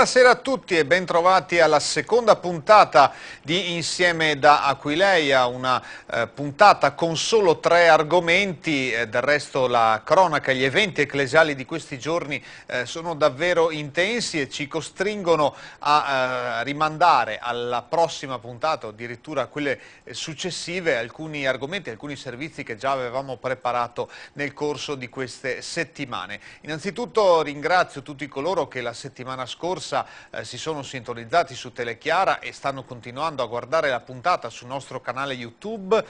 Buonasera a tutti e bentrovati alla seconda puntata di Insieme da Aquileia, una puntata con solo 3 argomenti. Del resto la cronaca, gli eventi ecclesiali di questi giorni sono davvero intensi e ci costringono a rimandare alla prossima puntata o addirittura a quelle successive alcuni argomenti, alcuni servizi che già avevamo preparato nel corso di queste settimane. Innanzitutto ringrazio tutti coloro che la settimana scorsa si sono sintonizzati su Telechiara e stanno continuando a guardare la puntata sul nostro canale YouTube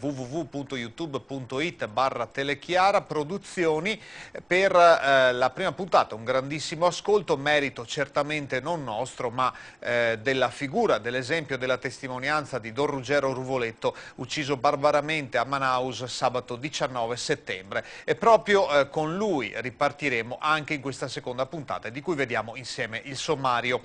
www.youtube.it/Telechiara Produzioni per la prima puntata. Un grandissimo ascolto, merito certamente non nostro ma della figura, dell'esempio, della testimonianza di Don Ruggero Ruvoletto, ucciso barbaramente a Manaus sabato 19 settembre. E proprio con lui ripartiremo anche in questa seconda puntata, di cui vediamo insieme il sommario.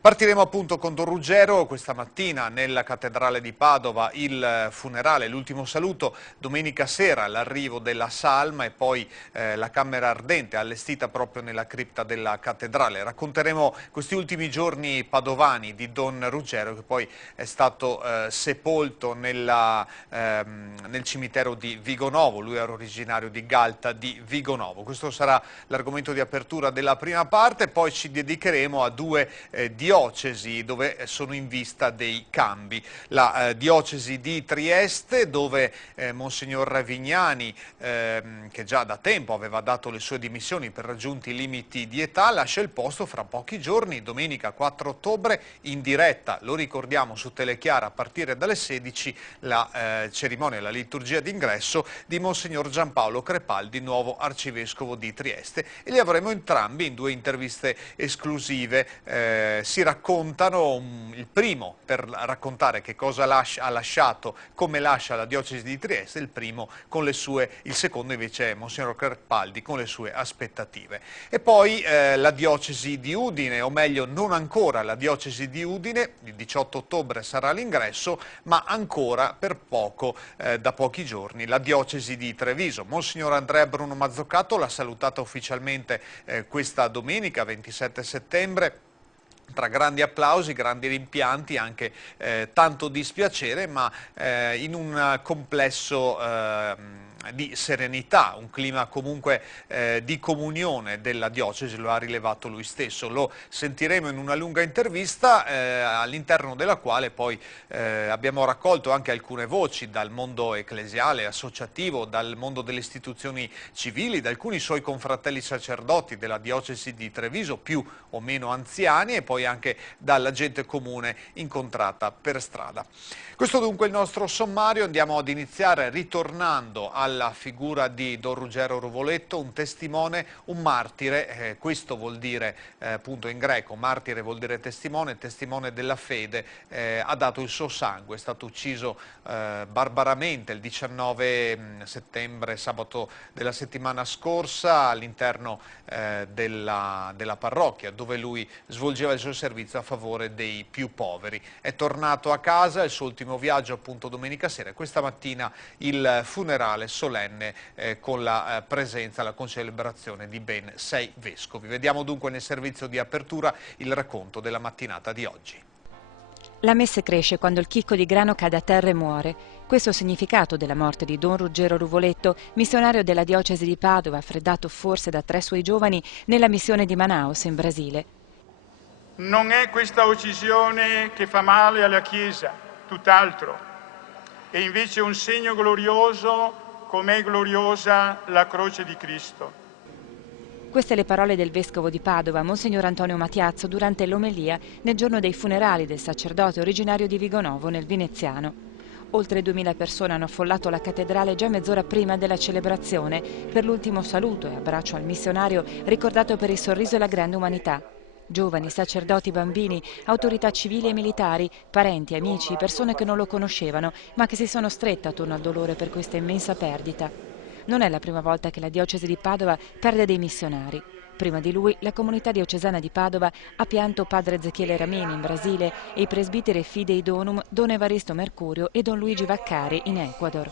Partiremo appunto con Don Ruggero. Questa mattina nella cattedrale di Padova il funerale, l'ultimo saluto, domenica sera l'arrivo della salma e poi la camera ardente allestita proprio nella cripta della cattedrale. Racconteremo questi ultimi giorni padovani di Don Ruggero, che poi è stato sepolto nel cimitero di Vigonovo. Lui era originario di Galta di Vigonovo. Questo sarà l'argomento di apertura della prima parte, poi ci dedicheremo a 2 diocesi dove sono in vista dei cambi. La diocesi di Trieste, dove Monsignor Vignani, che già da tempo aveva dato le sue dimissioni per raggiunti limiti di età, lascia il posto fra pochi giorni, domenica 4 ottobre, in diretta, lo ricordiamo, su Telechiara a partire dalle 16, la cerimonia, la liturgia d'ingresso di Monsignor Giampaolo Crepaldi, nuovo arcivescovo di Trieste, e li avremo entrambi in 2 interviste esclusive. Si raccontano, il primo per raccontare che cosa ha lasciato, come lascia la diocesi di Trieste, il secondo invece è Monsignor Crepaldi con le sue aspettative. E poi la diocesi di Udine, o meglio non ancora la diocesi di Udine, il 18 ottobre sarà l'ingresso, ma ancora per poco, da pochi giorni, la diocesi di Treviso. Monsignor Andrea Bruno Mazzoccato l'ha salutata ufficialmente questa domenica 27 settembre, tra grandi applausi, grandi rimpianti, anche tanto dispiacere, ma in un complesso di serenità, un clima comunque di comunione della diocesi, lo ha rilevato lui stesso. Lo sentiremo in una lunga intervista all'interno della quale poi abbiamo raccolto anche alcune voci dal mondo ecclesiale, associativo, dal mondo delle istituzioni civili, da alcuni suoi confratelli sacerdoti della diocesi di Treviso, più o meno anziani, e poi anche dalla gente comune incontrata per strada. Questo dunque è il nostro sommario. Andiamo ad iniziare ritornando alla figura di Don Ruggero Ruvoletto, un testimone, un martire. Questo vuol dire appunto in greco, martire vuol dire testimone della fede. Ha dato il suo sangue, è stato ucciso barbaramente il 19 settembre, sabato della settimana scorsa, all'interno della parrocchia dove lui svolgeva il suo servizio a favore dei più poveri. È tornato a casa, il suo ultimo viaggio appunto domenica sera, e questa mattina il funerale solenne con la presenza, la concelebrazione di ben 6 vescovi. Vediamo dunque nel servizio di apertura il racconto della mattinata di oggi. La messe cresce quando il chicco di grano cade a terra e muore. Questo è il significato della morte di Don Ruggero Ruvoletto, missionario della diocesi di Padova, freddato forse da 3 suoi giovani nella missione di Manaus in Brasile. Non è questa uccisione che fa male alla Chiesa, tutt'altro. È invece un segno glorioso, come è gloriosa la croce di Cristo. Queste le parole del vescovo di Padova, Monsignor Antonio Matiazzo, durante l'omelia nel giorno dei funerali del sacerdote originario di Vigonovo nel Veneziano. Oltre 2000 persone hanno affollato la cattedrale già mezz'ora prima della celebrazione per l'ultimo saluto e abbraccio al missionario ricordato per il sorriso e la grande umanità. Giovani, sacerdoti, bambini, autorità civili e militari, parenti, amici, persone che non lo conoscevano ma che si sono strette attorno al dolore per questa immensa perdita. Non è la prima volta che la diocesi di Padova perde dei missionari. Prima di lui la comunità diocesana di Padova ha pianto padre Ezechiele Ramini in Brasile e i presbiteri Fidei Donum Don Evaristo Mercurio e Don Luigi Vaccari in Ecuador.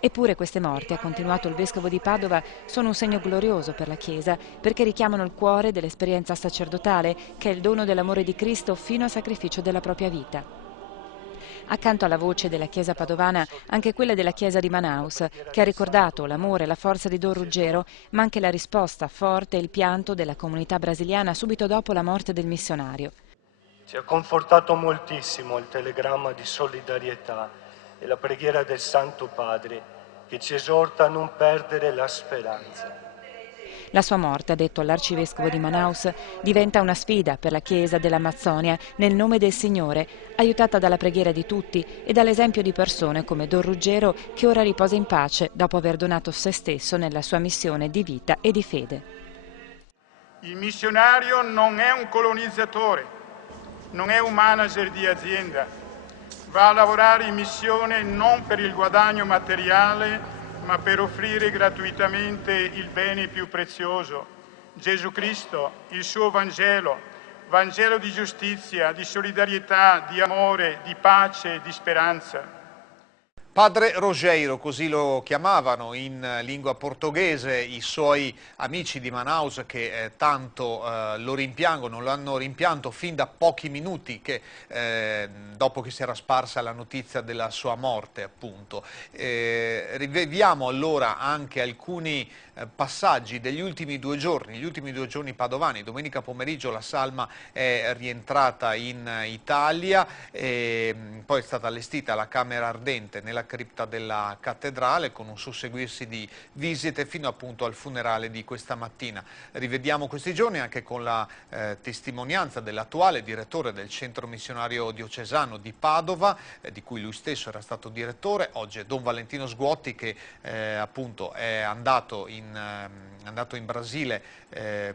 Eppure queste morti, ha continuato il vescovo di Padova, sono un segno glorioso per la Chiesa, perché richiamano il cuore dell'esperienza sacerdotale, che è il dono dell'amore di Cristo fino al sacrificio della propria vita. Accanto alla voce della Chiesa padovana, anche quella della Chiesa di Manaus, che ha ricordato l'amore e la forza di Don Ruggero, ma anche la risposta forte e il pianto della comunità brasiliana subito dopo la morte del missionario. Ci ha confortato moltissimo il telegramma di solidarietà e la preghiera del Santo Padre, che ci esorta a non perdere la speranza. La sua morte, ha detto l'arcivescovo di Manaus, diventa una sfida per la Chiesa dell'Amazzonia nel nome del Signore, aiutata dalla preghiera di tutti e dall'esempio di persone come Don Ruggero, che ora riposa in pace dopo aver donato se stesso nella sua missione di vita e di fede. Il missionario non è un colonizzatore, non è un manager di azienda. Va a lavorare in missione non per il guadagno materiale, ma per offrire gratuitamente il bene più prezioso, Gesù Cristo, il suo Vangelo, Vangelo di giustizia, di solidarietà, di amore, di pace, di speranza. Padre Rogério, così lo chiamavano in lingua portoghese i suoi amici di Manaus che tanto lo rimpiangono, lo hanno rimpianto fin da pochi minuti dopo che si era sparsa la notizia della sua morte, appunto. Riviviamo allora anche alcuni passaggi degli ultimi 2 giorni, gli ultimi 2 giorni padovani. Domenica pomeriggio la salma è rientrata in Italia, poi è stata allestita la camera ardente nella cripta della cattedrale con un susseguirsi di visite fino appunto al funerale di questa mattina. Rivediamo questi giorni anche con la testimonianza dell'attuale direttore del centro missionario diocesano di Padova, di cui lui stesso era stato direttore. Oggi è Don Valentino Sguotti che appunto è andato in Brasile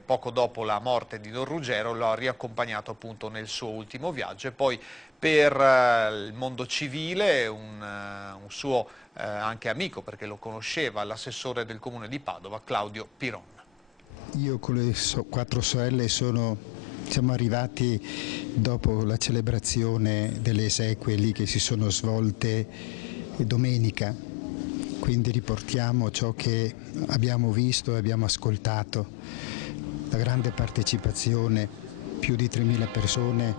poco dopo la morte di Don Ruggero, lo ha riaccompagnato appunto nel suo ultimo viaggio, e poi per il mondo civile un suo anche amico, perché lo conosceva, l'assessore del comune di Padova, Claudio Piron. Io con le 4 sorelle siamo arrivati dopo la celebrazione delle esequie lì che si sono svolte domenica, quindi riportiamo ciò che abbiamo visto e abbiamo ascoltato, la grande partecipazione, più di 3.000 persone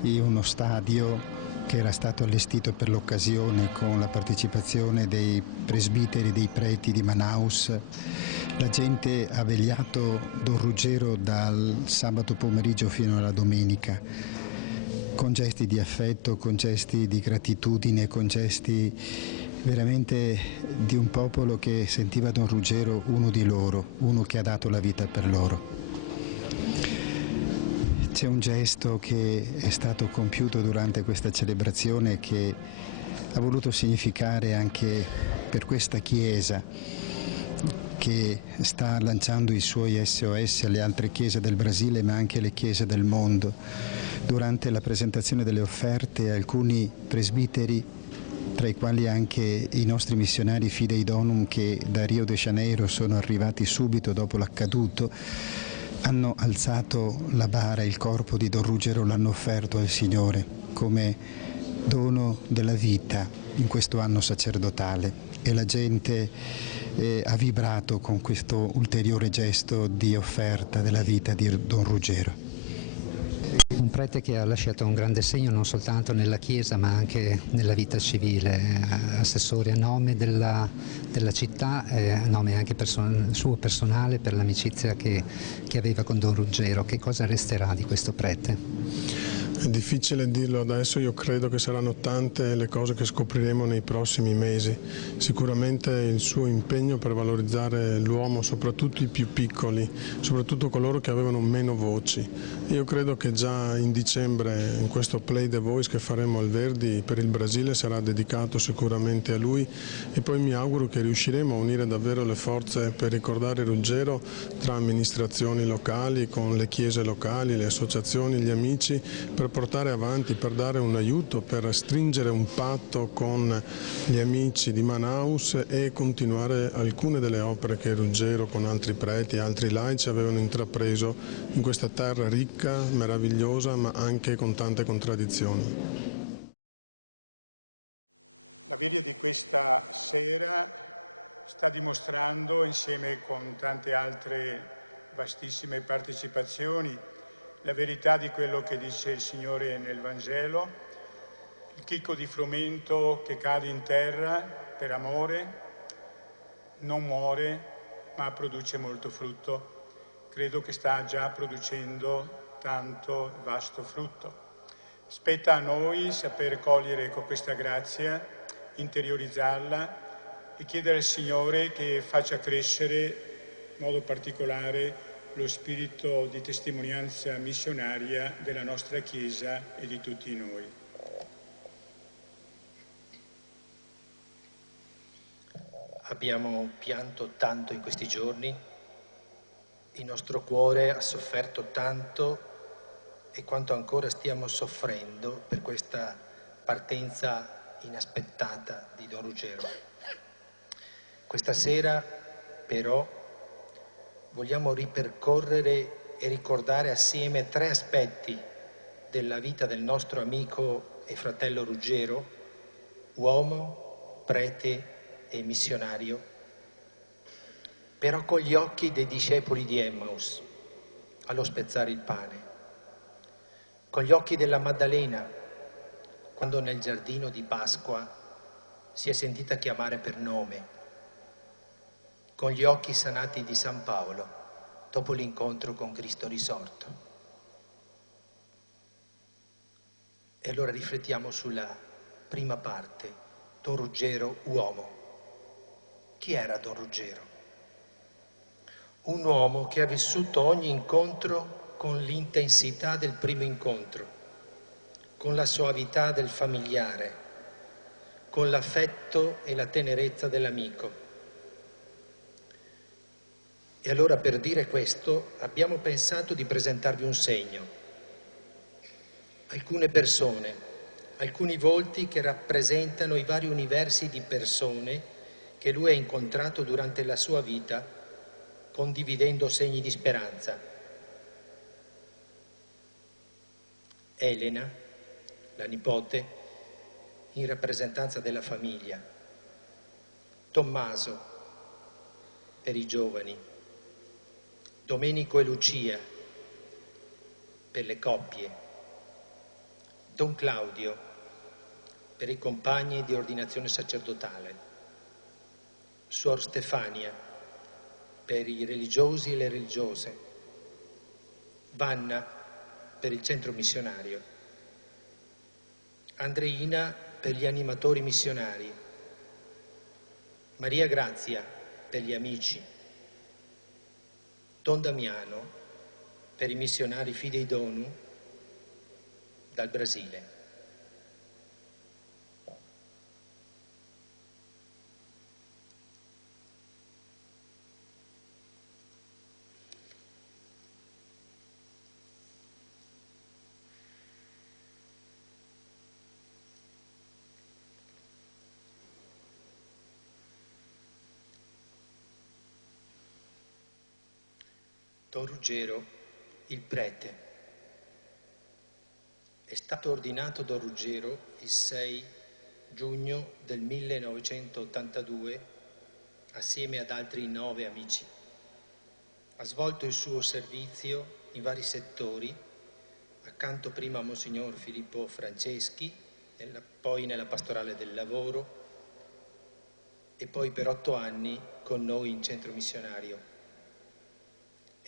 in uno stadio che era stato allestito per l'occasione con la partecipazione dei presbiteri, dei preti di Manaus. La gente ha vegliato Don Ruggero dal sabato pomeriggio fino alla domenica, con gesti di affetto, con gesti di gratitudine, con gesti veramente di un popolo che sentiva Don Ruggero uno di loro, uno che ha dato la vita per loro. C'è un gesto che è stato compiuto durante questa celebrazione che ha voluto significare anche per questa Chiesa che sta lanciando i suoi SOS alle altre chiese del Brasile ma anche alle chiese del mondo. Durante la presentazione delle offerte alcuni presbiteri, tra i quali anche i nostri missionari Fidei Donum che da Rio de Janeiro sono arrivati subito dopo l'accaduto, hanno alzato la bara, il corpo di Don Ruggero l'hanno offerto al Signore come dono della vita in questo anno sacerdotale, e la gente ha vibrato con questo ulteriore gesto di offerta della vita di Don Ruggero. Un prete che ha lasciato un grande segno non soltanto nella Chiesa ma anche nella vita civile, assessore a nome della città, a nome anche suo personale, per l'amicizia che aveva con Don Ruggero. Che cosa resterà di questo prete? È difficile dirlo adesso, io credo che saranno tante le cose che scopriremo nei prossimi mesi. Sicuramente il suo impegno per valorizzare l'uomo, soprattutto i più piccoli, soprattutto coloro che avevano meno voci. Io credo che già in dicembre, in questo Play the Voice che faremo al Verdi per il Brasile, sarà dedicato sicuramente a lui, e poi mi auguro che riusciremo a unire davvero le forze per ricordare Ruggero tra amministrazioni locali, con le chiese locali, le associazioni, gli amici, per portare avanti, per dare un aiuto, per stringere un patto con gli amici di Manaus e continuare alcune delle opere che Ruggero con altri preti e altri laici avevano intrapreso in questa terra ricca, meravigliosa, ma anche con tante contraddizioni. questa sera sta dimostrando, come con tanti altri bassissime partecipazioni, la verità di quello che dice il Signore nel Vangelo, il tipo di credente che cade in terra per amore, non muore, ma è detenuto tutto. Credo che salva per definire tramite questo tutto. Spetta a noi sapere cogliere questa grazia, interiorizzarla e chiedere al Signore che lo faccia crescere nelle particolari lo spirito di testimonianza missionaria della nostra Chiesa e di tutti noi. Abbiamo chiesto tanto in questi giorni, il nostro cuore ha sofferto tanto e tanto ancora stiamo soffrendo questa partenza inaspettata di Cristo. Questa sera, però, bisogna ripercorrere e ricordare assieme tre aspetti della vita del nostro amico e fratello di Dio, l'uomo, prete e missionario, però con gli occhi degli uomini di Dio, allo ascoltare il parlare, con gli occhi della Maddalena, che nel giardino di Pasqua si è sentita chiamata per il nome, con gli occhi ferati di San Paolo, dopo l'incontro con i santi. E ora riflettiamo sulla prima parte, l'orizzone del Piero, sulla lavoro di Dio. Un uomo che ha vissuto ogni incontro con l'intensità del primo incontro, con la creatività del familiare, con l'affetto e la tenerezza dell'amico. E allora per dire questo abbiamo pensato di presentarvi un sogno. Alcune persone, alcuni volti che rappresentano vari universi di cristiani che lui ha incontrato durante la sua vita, condividendo sogni di speranza. Evoli, ripeto, il rappresentante della famiglia. Tommaso, per i giovani. L'amico di Dio, e la propria. Don Claudio, per i compagni di ordinazione sacerdotale. Suo fratello, per i religiosi e religiose. Vanno per il tempio di sangue. Andrea, che è un animatore missionario. Maria Grazia, per gli amici. Don Daniele, per il missionario figlio di Dio, per il figlio. Giro, il proprio. È stato ordinato da Gabriele il 6 giugno del 1982, a segno dato di 9 anni. Ha svolto il suo servizio in vari settori, tanto prima missionario Filippo Franceschi, poi nella pastorale del lavoro, e poi per 8 anni in noi in missionario.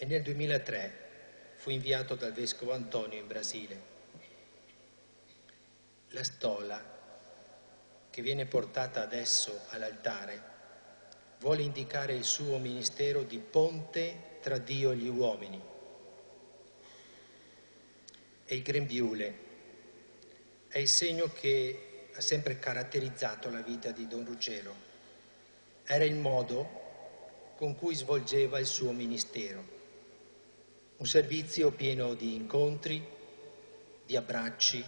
E nel 2003 fu inviato dal Vescovo del Brasile. Vittorio, che viene portato adesso lontano, vuole indicare il suo ministero di ponte tra Dio e gli uomini. Il Grendulo è il segno che è sempre caratterizzato la vita di Dio di Dio. È il modo in cui svolgeva il suo ministero. Il servizio pieno di incontri, la pace,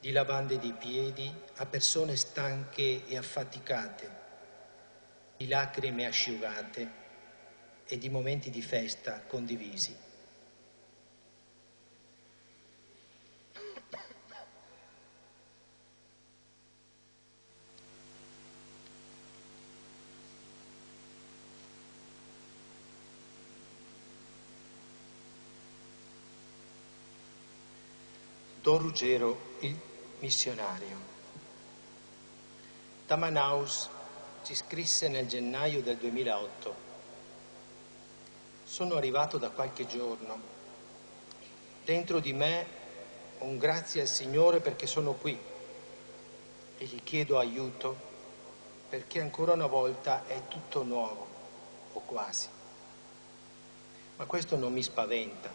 il lavando di piedi, le persone stanche e affaticate, i lacrime asciugati e gli eventi di festa condivisi. due vecchi missionari. Siamo noi che scritto nel gennaio del 2008. Sono arrivati da tutti i giorni. Contro di me ringrazio il Signore perché sono qui. E vi chiedo aiuto perché ancora una volta è tutto gli anni. Ma questo non è stavolta.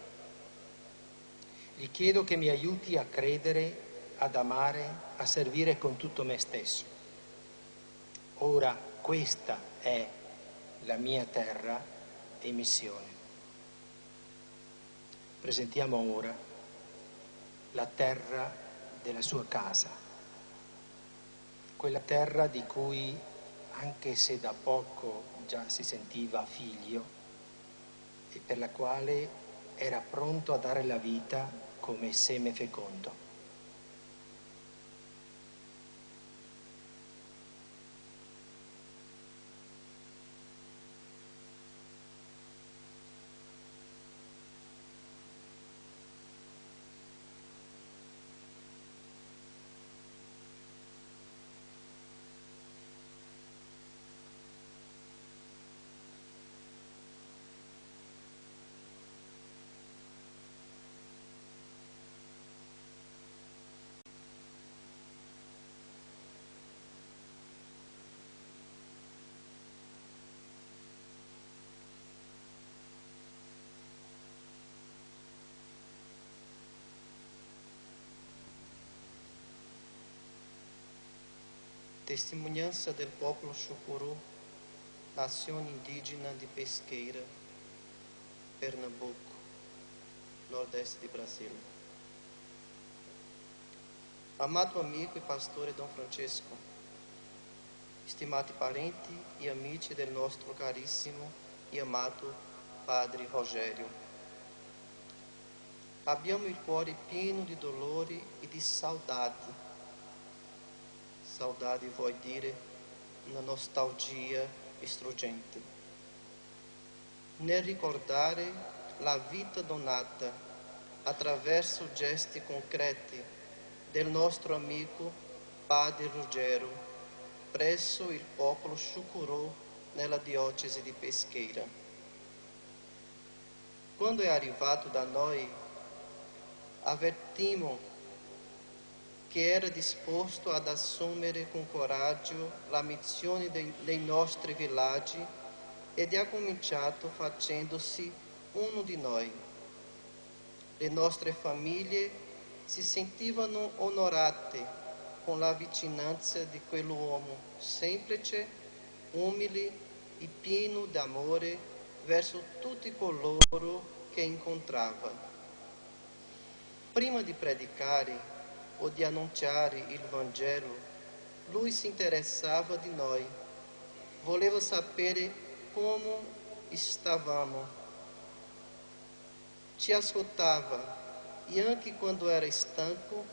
Vi chiedo che mi aiuti a credere, ad amare e a servire con tutto lo stile. Ora questa è la mia terra di missione. Presentiamo noi la terra della cultura. È la terra di cui tutto il suo percorso non si sentiva figlio e per la quale era pronto a dare la vita con gli stemmi che conta. E finalmente perché questo Dio lascia una visione di questura per la vita, per la versi. Amate amici pastori con piacere, stimati parenti e amici del nostro carissimo e amato Padre Cornelio. Abbiamo il cuore pieno di dolore e di saudade da Dio della spalcuia di presenti. Nel ricordarvi la vita di Marco attraverso il gesto concreto del nostro amico Padre Ruggeri, presto disposto a tutte le disagiate di questura. Egli è abitato da noi, avvertimo che siamo disposti ad assumere con coraggio la nazione dei nostri villaggi ed è cominciato facendoci uno di noi. Le nostre famiglie si sentivano onorate nella vicinanza di quell'uomo, semplice, umile, pieno d'amore verso tutti coloro che incontrava. Prima di portare, di annunciare il Vangelo, lui si interessava di noi, voleva sapere come e bene. Sospettava, lui prendeva risposta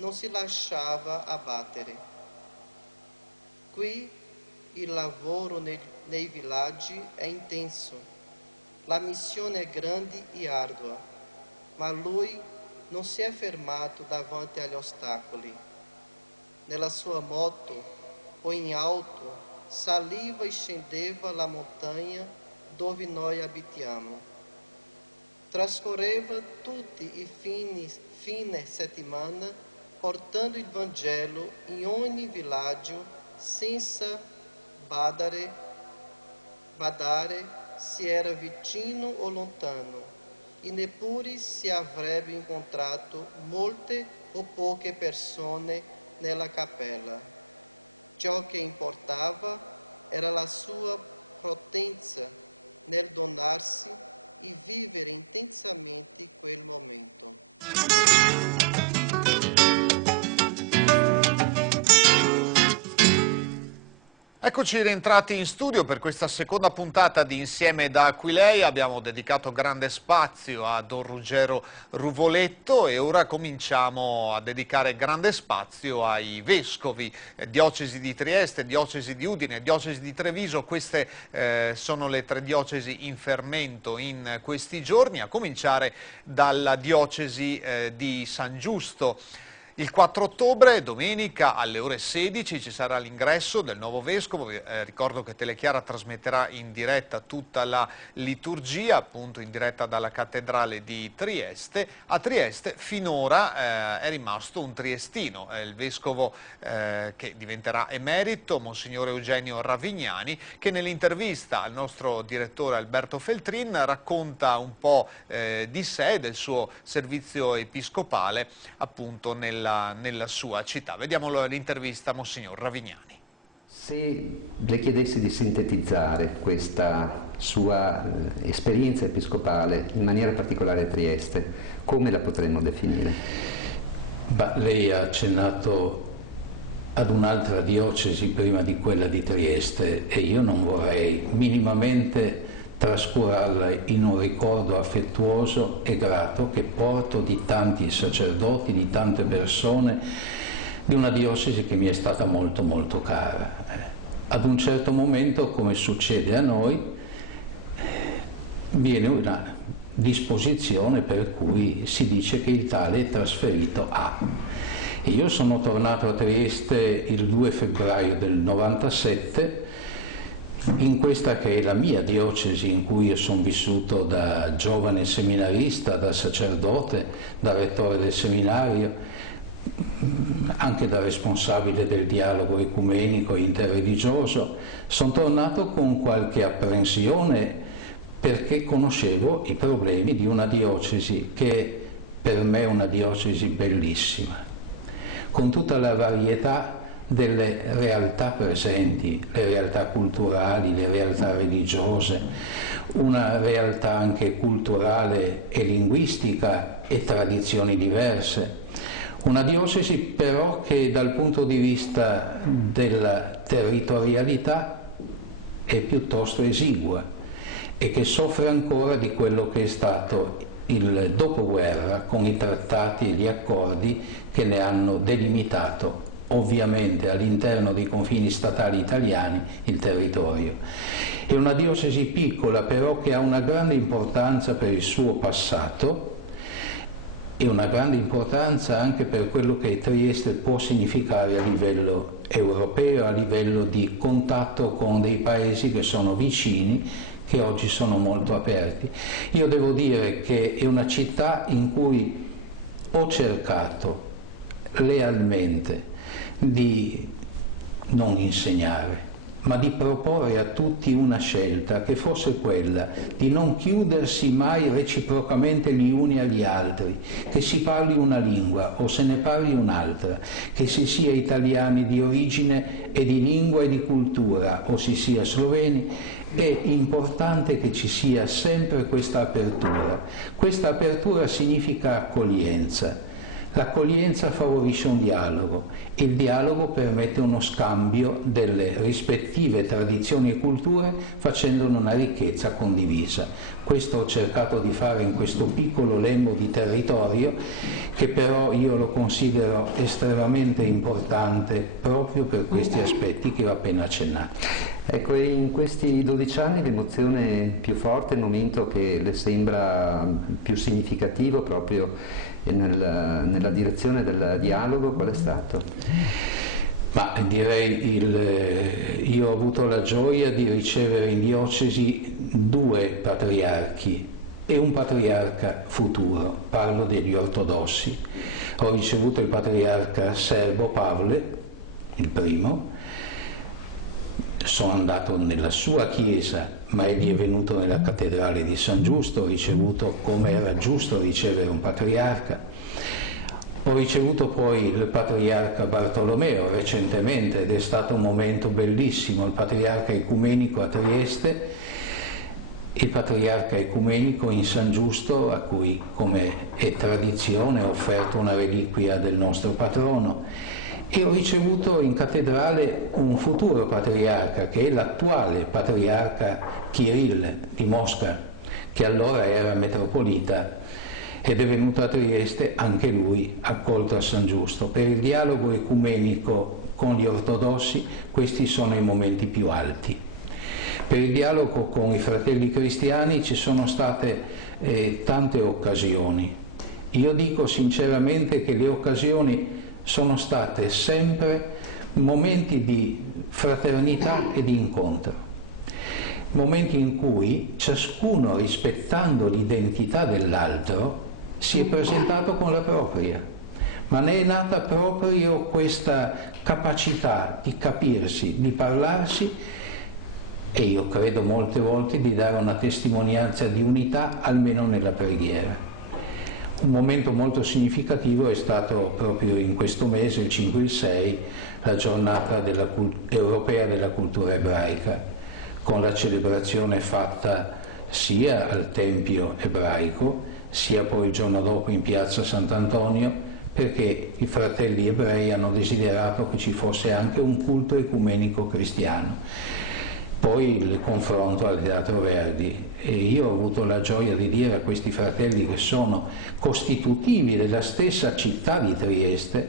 e si lasciava abbattere. Lui il lavoro dei villaggi è intenso. La missione è grande e ardua, ma loro non sono fermati da giocare ostacoli. La sua gioco è un alto, sa vivere dentro la montagna dove noi abitiamo. Trascorrendo tutti i fine settimana per quasi 2 giorni in ogni villaggio senza vadano da gare scuola di fiume e di tono. I lettori che avrebbero incontrato molte e poche persone nella cappella. Sempre in casa era un solo protetto nel donarsi di vivere intensamente quel momento. Eccoci rientrati in studio per questa seconda puntata di Insieme da Aquileia. Abbiamo dedicato grande spazio a Don Ruggero Ruvoletto e ora cominciamo a dedicare grande spazio ai vescovi, diocesi di Trieste, diocesi di Udine, diocesi di Treviso. Queste sono le 3 diocesi in fermento in questi giorni, a cominciare dalla diocesi di San Giusto. Il 4 ottobre, domenica, alle ore 16 ci sarà l'ingresso del nuovo vescovo. Ricordo che Telechiara trasmetterà in diretta tutta la liturgia, appunto in diretta dalla cattedrale di Trieste. A Trieste finora è rimasto un triestino, il vescovo che diventerà emerito, Monsignore Eugenio Ravignani, che nell'intervista al nostro direttore Alberto Feltrin racconta un po' di sé, del suo servizio episcopale, appunto nella sua città. Vediamo l'intervista a Monsignor Ravignani. Se le chiedessi di sintetizzare questa sua esperienza episcopale, in maniera particolare a Trieste, come la potremmo definire? Lei ha accennato ad un'altra diocesi prima di quella di Trieste e io non vorrei minimamente trascurarla in un ricordo affettuoso e grato che porto di tanti sacerdoti, di tante persone, di una diocesi che mi è stata molto molto cara. Ad un certo momento, come succede a noi, viene una disposizione per cui si dice che il tale è trasferito a. E io sono tornato a Trieste il 2 febbraio del 97, in questa che è la mia diocesi, in cui io sono vissuto da giovane seminarista, da sacerdote, da rettore del seminario, anche da responsabile del dialogo ecumenico e interreligioso. Sono tornato con qualche apprensione perché conoscevo i problemi di una diocesi che per me è una diocesi bellissima, con tutta la varietà delle realtà presenti, le realtà culturali, le realtà religiose, una realtà anche culturale e linguistica e tradizioni diverse. Una diocesi però che dal punto di vista della territorialità è piuttosto esigua e che soffre ancora di quello che è stato il dopoguerra con i trattati e gli accordi che ne hanno delimitato ovviamente all'interno dei confini statali italiani il territorio. È una diocesi piccola però che ha una grande importanza per il suo passato e una grande importanza anche per quello che Trieste può significare a livello europeo, a livello di contatto con dei paesi che sono vicini, che oggi sono molto aperti. Io devo dire che è una città in cui ho cercato lealmente di non insegnare, ma di proporre a tutti una scelta che fosse quella di non chiudersi mai reciprocamente gli uni agli altri, che si parli una lingua o se ne parli un'altra, che si sia italiani di origine e di lingua e di cultura o si sia sloveni. È importante che ci sia sempre questa apertura. Questa apertura significa accoglienza. L'accoglienza favorisce un dialogo, il dialogo permette uno scambio delle rispettive tradizioni e culture facendone una ricchezza condivisa. Questo ho cercato di fare in questo piccolo lembo di territorio che però io lo considero estremamente importante proprio per questi aspetti che ho appena accennato. Ecco, in questi 12 anni l'emozione più forte, il momento che le sembra più significativo proprio nella direzione del dialogo, qual è stato? Ma direi, io ho avuto la gioia di ricevere in diocesi 2 patriarchi e un patriarca futuro, parlo degli ortodossi. Ho ricevuto il patriarca serbo Pavle, il primo, sono andato nella sua chiesa, ma egli è venuto nella cattedrale di San Giusto, ho ricevuto come era giusto ricevere un patriarca. Ho ricevuto poi il patriarca Bartolomeo recentemente ed è stato un momento bellissimo, il patriarca ecumenico a Trieste, il patriarca ecumenico in San Giusto, a cui, come è tradizione, ho offerto una reliquia del nostro patrono. E ho ricevuto in cattedrale un futuro patriarca, che è l'attuale patriarca Kirill di Mosca, che allora era metropolita ed è venuto a Trieste, anche lui accolto a San Giusto. Per il dialogo ecumenico con gli ortodossi questi sono i momenti più alti. Per il dialogo con i fratelli cristiani ci sono state tante occasioni. Io dico sinceramente che le occasioni sono state sempre momenti di fraternità e di incontro, momenti in cui ciascuno, rispettando l'identità dell'altro, si è presentato con la propria, ma ne è nata proprio questa capacità di capirsi, di parlarsi, e io credo molte volte di dare una testimonianza di unità, almeno nella preghiera. Un momento molto significativo è stato proprio in questo mese, il 5 e il 6, la giornata europea della cultura ebraica, con la celebrazione fatta sia al Tempio ebraico, sia poi il giorno dopo in piazza Sant'Antonio, perché i fratelli ebrei hanno desiderato che ci fosse anche un culto ecumenico cristiano. Poi il confronto al Teatro Verdi, e io ho avuto la gioia di dire a questi fratelli che sono costitutivi della stessa città di Trieste,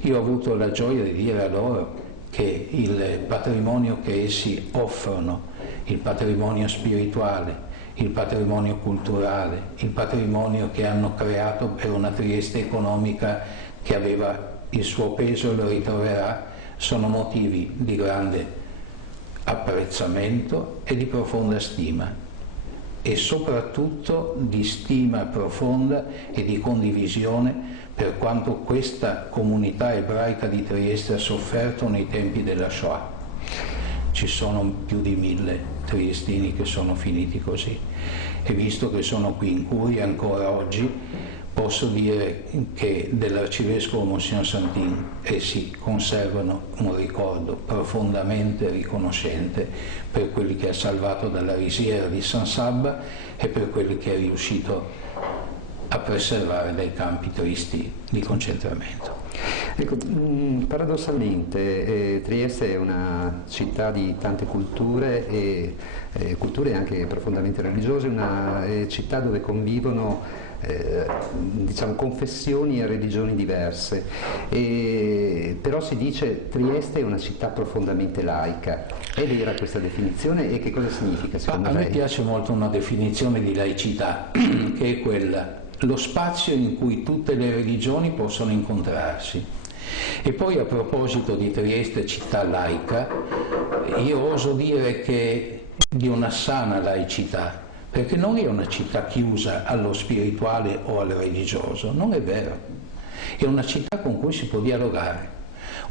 io ho avuto la gioia di dire a loro che il patrimonio che essi offrono, il patrimonio spirituale, il patrimonio culturale, il patrimonio che hanno creato per una Trieste economica che aveva il suo peso e lo ritroverà, sono motivi di grande apprezzamento e di profonda stima, e soprattutto di stima profonda e di condivisione per quanto questa comunità ebraica di Trieste ha sofferto nei tempi della Shoah. Ci sono più di 1000 triestini che sono finiti così, e visto che sono qui in Curia ancora oggi, posso dire che dell'arcivescovo Monsignor Santin essi conservano un ricordo profondamente riconoscente per quelli che ha salvato dalla risiera di San Sabba e per quelli che è riuscito a preservare dai campi tristi di concentramento. Ecco, paradossalmente Trieste è una città di tante culture e culture anche profondamente religiose, una città dove convivono diciamo confessioni e religioni diverse, però si dice Trieste è una città profondamente laica. È vera questa definizione e che cosa significa secondo lei? A me piace molto una definizione di laicità che è quella: lo spazio in cui tutte le religioni possono incontrarsi. E poi, a proposito di Trieste, città laica, io oso dire che di una sana laicità, perché non è una città chiusa allo spirituale o al religioso, non è vero. È una città con cui si può dialogare,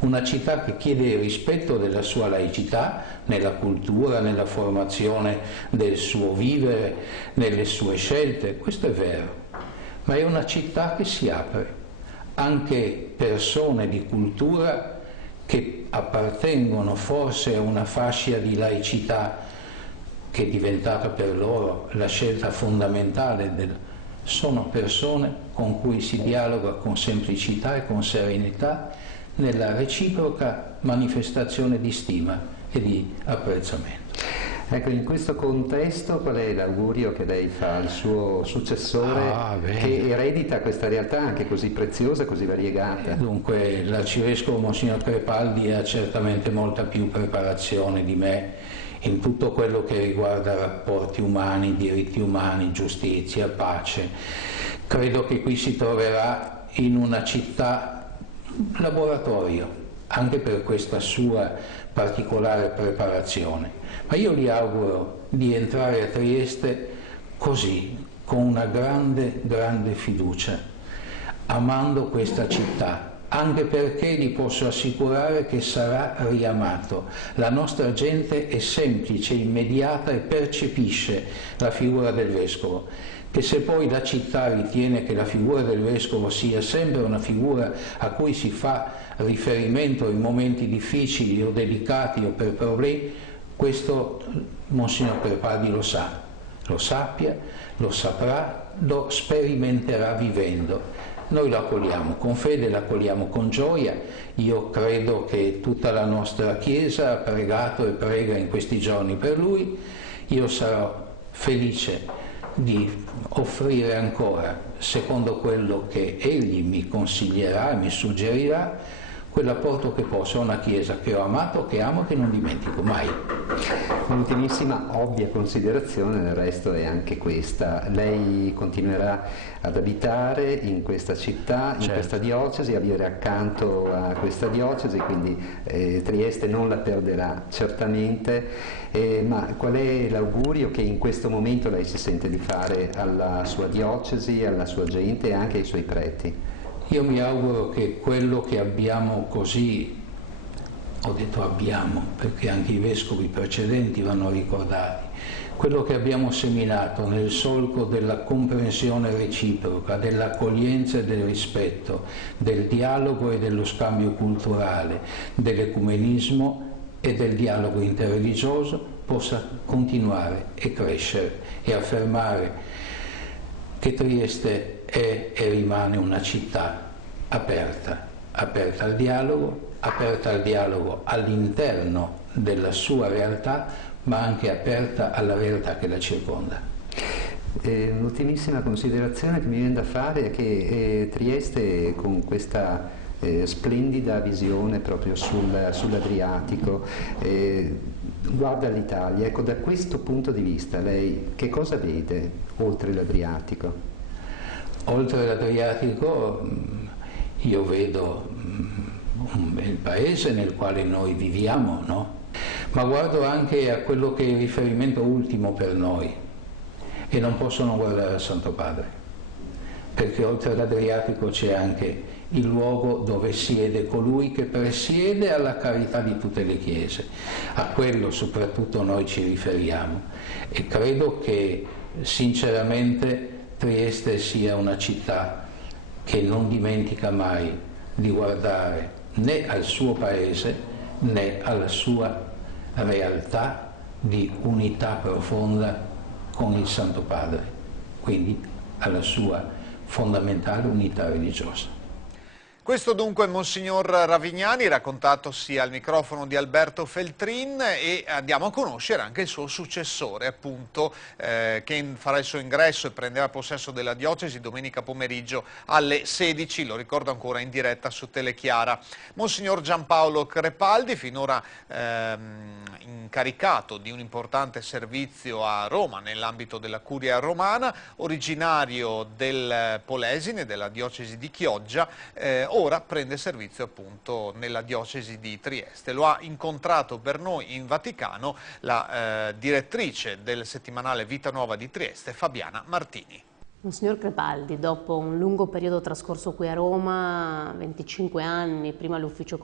una città che chiede il rispetto della sua laicità nella cultura, nella formazione del suo vivere, nelle sue scelte, questo è vero, ma è una città che si apre. Anche persone di cultura che appartengono forse a una fascia di laicità che è diventata per loro la scelta fondamentale, sono persone con cui si dialoga con semplicità e con serenità nella reciproca manifestazione di stima e di apprezzamento. Ecco, in questo contesto qual è l'augurio che lei fa al suo successore che eredita questa realtà anche così preziosa, così variegata? Dunque, l'arcivescovo Monsignor Crepaldi ha certamente molta più preparazione di me in tutto quello che riguarda rapporti umani, diritti umani, giustizia, pace. Credo che qui si troverà in una città laboratorio, anche per questa sua particolare preparazione. Ma io gli auguro di entrare a Trieste così, con una grande, grande fiducia, amando questa città, anche perché gli posso assicurare che sarà riamato. La nostra gente è semplice, immediata e percepisce la figura del Vescovo, che se poi la città ritiene che la figura del Vescovo sia sempre una figura a cui si fa riferimento in momenti difficili o delicati o per problemi, questo Monsignor Crepaldi lo sa, lo sappia, lo saprà, lo sperimenterà vivendo. Noi lo accogliamo con fede, lo accogliamo con gioia. Io credo che tutta la nostra Chiesa ha pregato e prega in questi giorni per lui. Io sarò felice di offrire ancora, secondo quello che egli mi consiglierà e mi suggerirà, quell'apporto che posso a una Chiesa che ho amato, che amo e che non dimentico mai. L'ultimissima ovvia considerazione, del resto, è anche questa. Lei continuerà ad abitare in questa città, in questa diocesi, a vivere accanto a questa diocesi, quindi Trieste non la perderà certamente, ma qual è l'augurio che in questo momento lei si sente di fare alla sua diocesi, alla sua gente e anche ai suoi preti? Io mi auguro che quello che abbiamo così, ho detto abbiamo, perché anche i vescovi precedenti vanno ricordati, quello che abbiamo seminato nel solco della comprensione reciproca, dell'accoglienza e del rispetto, del dialogo e dello scambio culturale, dell'ecumenismo e del dialogo interreligioso, possa continuare e crescere e affermare che Trieste è e rimane una città aperta al dialogo all'interno della sua realtà, ma anche aperta alla realtà che la circonda. Un'ultimissima considerazione che mi viene da fare è che Trieste, con questa splendida visione proprio sull'Adriatico, guarda l'Italia. Ecco, da questo punto di vista lei che cosa vede oltre l'Adriatico? Oltre l'Adriatico io vedo un bel paese nel quale noi viviamo, no? Ma guardo anche a quello che è il riferimento ultimo per noi e non posso non guardare al Santo Padre, perché oltre all'Adriatico c'è anche il luogo dove siede colui che presiede alla carità di tutte le chiese. A quello soprattutto noi ci riferiamo e credo che sinceramente Trieste sia una città che non dimentica mai di guardare né al suo paese né alla sua realtà di unità profonda con il Santo Padre, quindi alla sua fondamentale unità religiosa. Questo dunque è Monsignor Ravignani, raccontatosi al microfono di Alberto Feltrin, e andiamo a conoscere anche il suo successore, appunto, che farà il suo ingresso e prenderà possesso della diocesi domenica pomeriggio alle 16, lo ricordo ancora in diretta su Telechiara. Monsignor Giampaolo Crepaldi, finora incaricato di un importante servizio a Roma nell'ambito della Curia Romana, originario del Polesine, della diocesi di Chioggia, ora prende servizio appunto nella diocesi di Trieste. Lo ha incontrato per noi in Vaticano la direttrice del settimanale Vita Nuova di Trieste, Fabiana Martini. Monsignor Crepaldi, dopo un lungo periodo trascorso qui a Roma, 25 anni, prima all'ufficio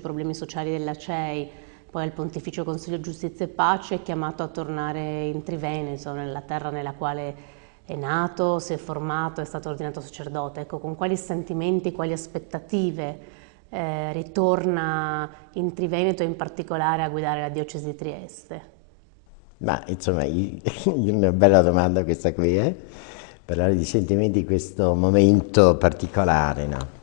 problemi sociali della CEI, poi al Pontificio Consiglio Giustizia e Pace, è chiamato a tornare in Triveneto, nella terra nella quale è nato, si è formato, è stato ordinato sacerdote. Ecco, con quali sentimenti, quali aspettative ritorna in Triveneto, in particolare a guidare la diocesi di Trieste? Ma insomma, una bella domanda questa qui, parlare di sentimenti in questo momento particolare, no?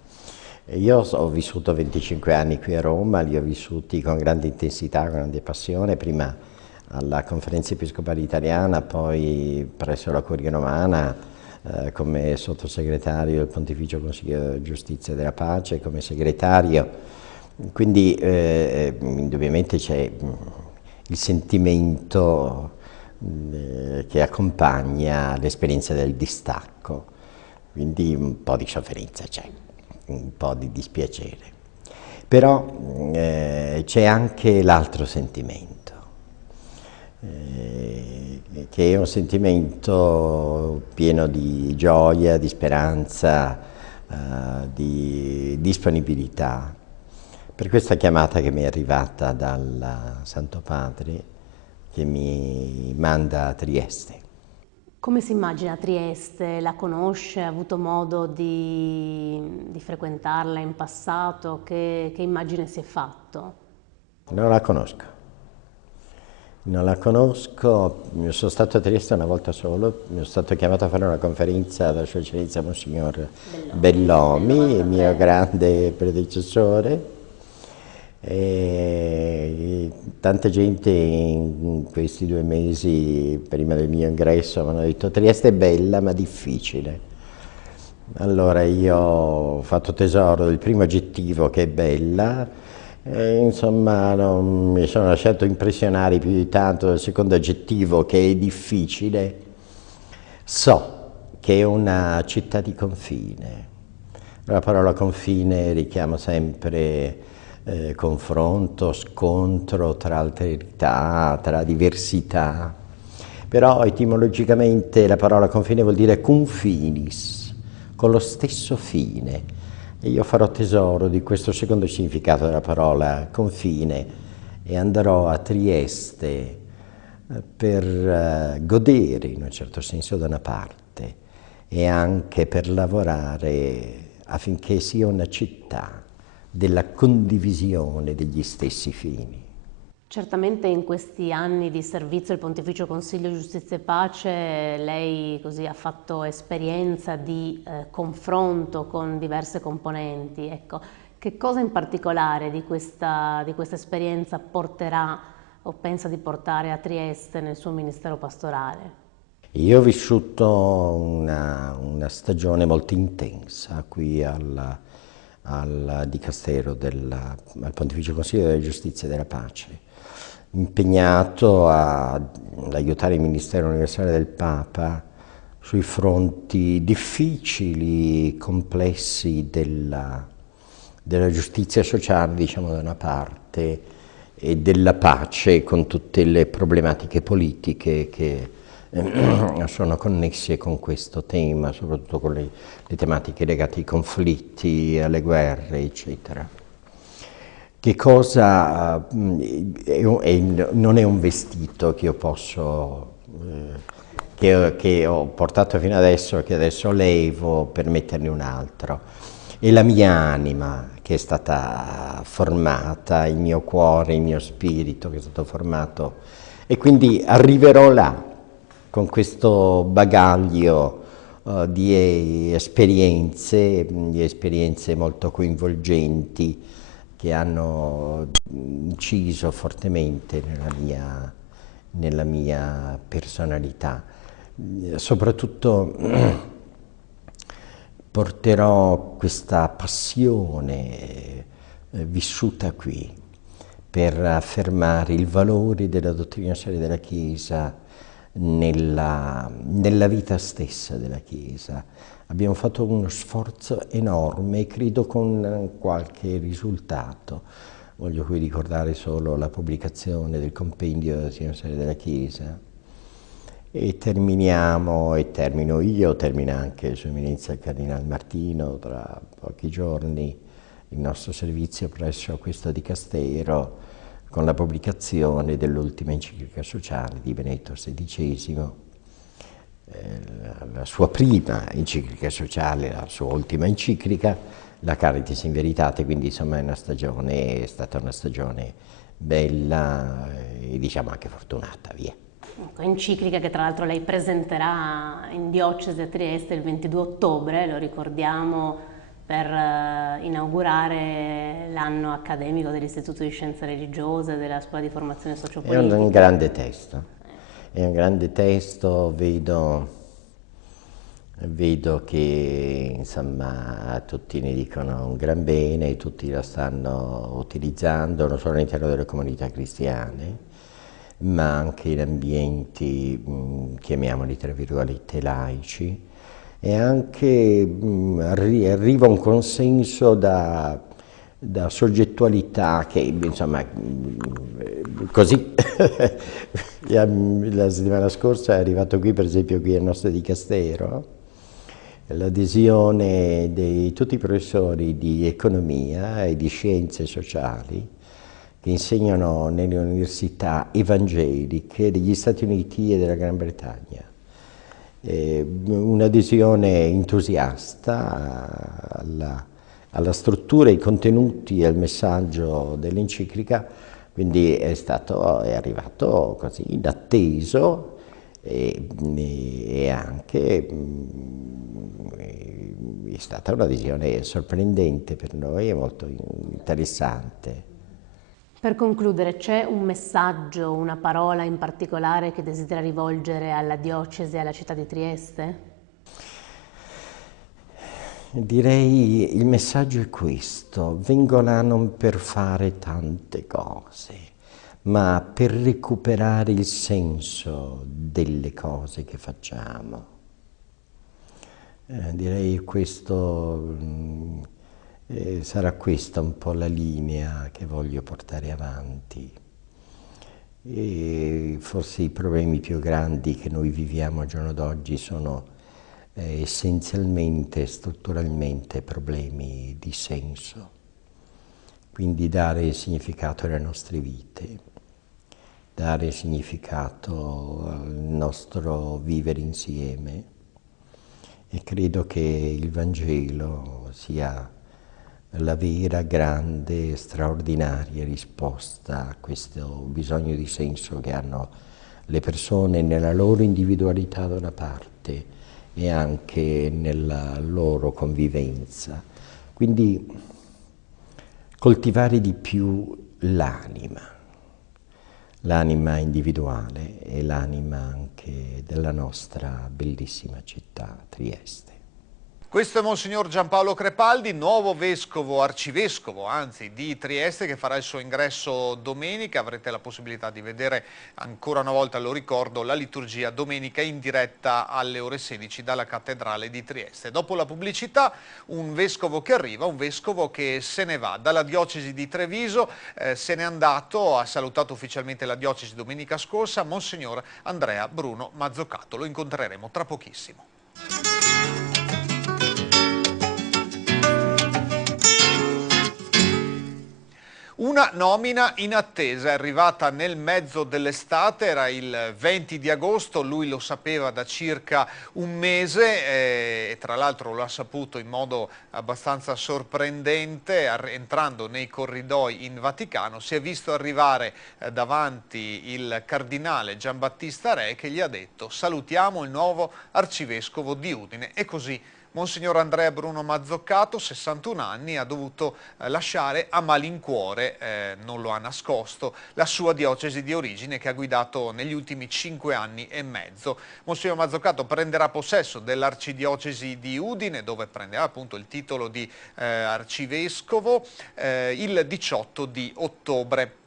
Io ho vissuto 25 anni qui a Roma, li ho vissuti con grande intensità, con grande passione, prima alla Conferenza Episcopale Italiana, poi presso la Curia Romana come sottosegretario del Pontificio Consiglio di Giustizia e della Pace, come segretario, quindi indubbiamente c'è il sentimento che accompagna l'esperienza del distacco, quindi un po' di sofferenza c'è, un po' di dispiacere, però c'è anche l'altro sentimento, che è un sentimento pieno di gioia, di speranza, di disponibilità per questa chiamata che mi è arrivata dal Santo Padre, che mi manda a Trieste. Come si immagina Trieste? La conosce? Ha avuto modo di frequentarla in passato? Che immagine si è fatto? Non la conosco. Non la conosco, sono stato a Trieste una volta solo, mi sono stato chiamato a fare una conferenza dalla Sua Eccellenza Monsignor Bellomi, il mio grande predecessore. E tanta gente in questi 2 mesi prima del mio ingresso mi hanno detto: Trieste è bella ma difficile. Allora, io ho fatto tesoro del primo aggettivo, che è bella, e, insomma non mi sono lasciato impressionare più di tanto dal secondo aggettivo, che è difficile. So che è una città di confine. La parola confine richiama sempre confronto, scontro tra alterità, tra diversità, però etimologicamente la parola confine vuol dire cum finis, con lo stesso fine. E io farò tesoro di questo secondo significato della parola confine e andrò a Trieste per godere in un certo senso da una parte e anche per lavorare affinché sia una città della condivisione degli stessi fini. Certamente in questi anni di servizio al Pontificio Consiglio Giustizia e Pace lei così ha fatto esperienza di confronto con diverse componenti. Ecco, che cosa in particolare di questa esperienza porterà o pensa di portare a Trieste nel suo ministero pastorale? Io ho vissuto una stagione molto intensa qui al Dicastero al Pontificio Consiglio della Giustizia e della Pace, impegnato ad aiutare il Ministero Universale del Papa sui fronti difficili, complessi della giustizia sociale, diciamo, da una parte, e della pace con tutte le problematiche politiche che sono connesse con questo tema, soprattutto con le tematiche legate ai conflitti, alle guerre, eccetera. Che cosa non è un vestito che io posso, che ho portato fino adesso, che adesso levo per metterne un altro. È la mia anima che è stata formata, il mio cuore, il mio spirito che è stato formato, e quindi arriverò là con questo bagaglio di esperienze molto coinvolgenti che hanno inciso fortemente nella mia personalità. Soprattutto porterò questa passione vissuta qui per affermare il valore della dottrina sociale della Chiesa nella vita stessa della Chiesa. Abbiamo fatto uno sforzo enorme, credo con qualche risultato. Voglio qui ricordare solo la pubblicazione del compendio della dottrina sociale della Chiesa. E termino io, termina anche Sua Eminenza il Cardinale Martino tra pochi giorni il nostro servizio presso questo dicastero con la pubblicazione dell'ultima enciclica sociale di Benedetto XVI, la sua prima enciclica sociale, la sua ultima enciclica, la Caritas in Veritate, quindi insomma è stata una stagione bella e diciamo anche fortunata, via. Enciclica che tra l'altro lei presenterà in diocesi a Trieste il 22 ottobre, lo ricordiamo, per inaugurare l'anno accademico dell'Istituto di Scienze Religiose, della Scuola di Formazione Sociopolitica. È un grande testo, vedo che insomma tutti ne dicono un gran bene, tutti la stanno utilizzando, non solo all'interno delle comunità cristiane, ma anche in ambienti, chiamiamoli tra virgolette, laici, e anche arriva un consenso da soggettualità che, insomma, così, la settimana scorsa è arrivato qui, per esempio, qui al nostro dicastero, l'adesione di tutti i professori di economia e di scienze sociali che insegnano nelle università evangeliche degli Stati Uniti e della Gran Bretagna. Un'adesione entusiasta alla struttura, ai contenuti e al messaggio dell'enciclica, quindi è arrivato così inatteso e anche è stata un'adesione sorprendente per noi e molto interessante. Per concludere, c'è un messaggio, una parola in particolare che desidera rivolgere alla diocesi e alla città di Trieste? Direi il messaggio è questo: vengo là non per fare tante cose, ma per recuperare il senso delle cose che facciamo. Direi questo, sarà questa un po' la linea che voglio portare avanti. E forse i problemi più grandi che noi viviamo al giorno d'oggi sono essenzialmente, strutturalmente problemi di senso. Quindi dare significato alle nostre vite, dare significato al nostro vivere insieme, e credo che il Vangelo sia la vera, grande, straordinaria risposta a questo bisogno di senso che hanno le persone nella loro individualità da una parte e anche nella loro convivenza. Quindi coltivare di più l'anima individuale e l'anima anche della nostra bellissima città, Trieste. Questo è Monsignor Giampaolo Crepaldi, nuovo vescovo, arcivescovo, anzi, di Trieste, che farà il suo ingresso domenica. Avrete la possibilità di vedere ancora una volta, lo ricordo, la liturgia domenica in diretta alle ore 16 dalla cattedrale di Trieste. Dopo la pubblicità, un vescovo che arriva, un vescovo che se ne va dalla diocesi di Treviso, se n'è andato, ha salutato ufficialmente la diocesi domenica scorsa, Monsignor Andrea Bruno Mazzucato. Lo incontreremo tra pochissimo. Una nomina in attesa, è arrivata nel mezzo dell'estate, era il 20 di agosto, lui lo sapeva da circa un mese e tra l'altro lo ha saputo in modo abbastanza sorprendente, entrando nei corridoi in Vaticano, si è visto arrivare davanti il cardinale Giambattista Re che gli ha detto: salutiamo il nuovo arcivescovo di Udine, e così Monsignor Andrea Bruno Mazzucato, 61 anni, ha dovuto lasciare a malincuore, non lo ha nascosto, la sua diocesi di origine che ha guidato negli ultimi 5 anni e mezzo. Monsignor Mazzucato prenderà possesso dell'arcidiocesi di Udine, dove prenderà appunto il titolo di arcivescovo, il 18 di ottobre.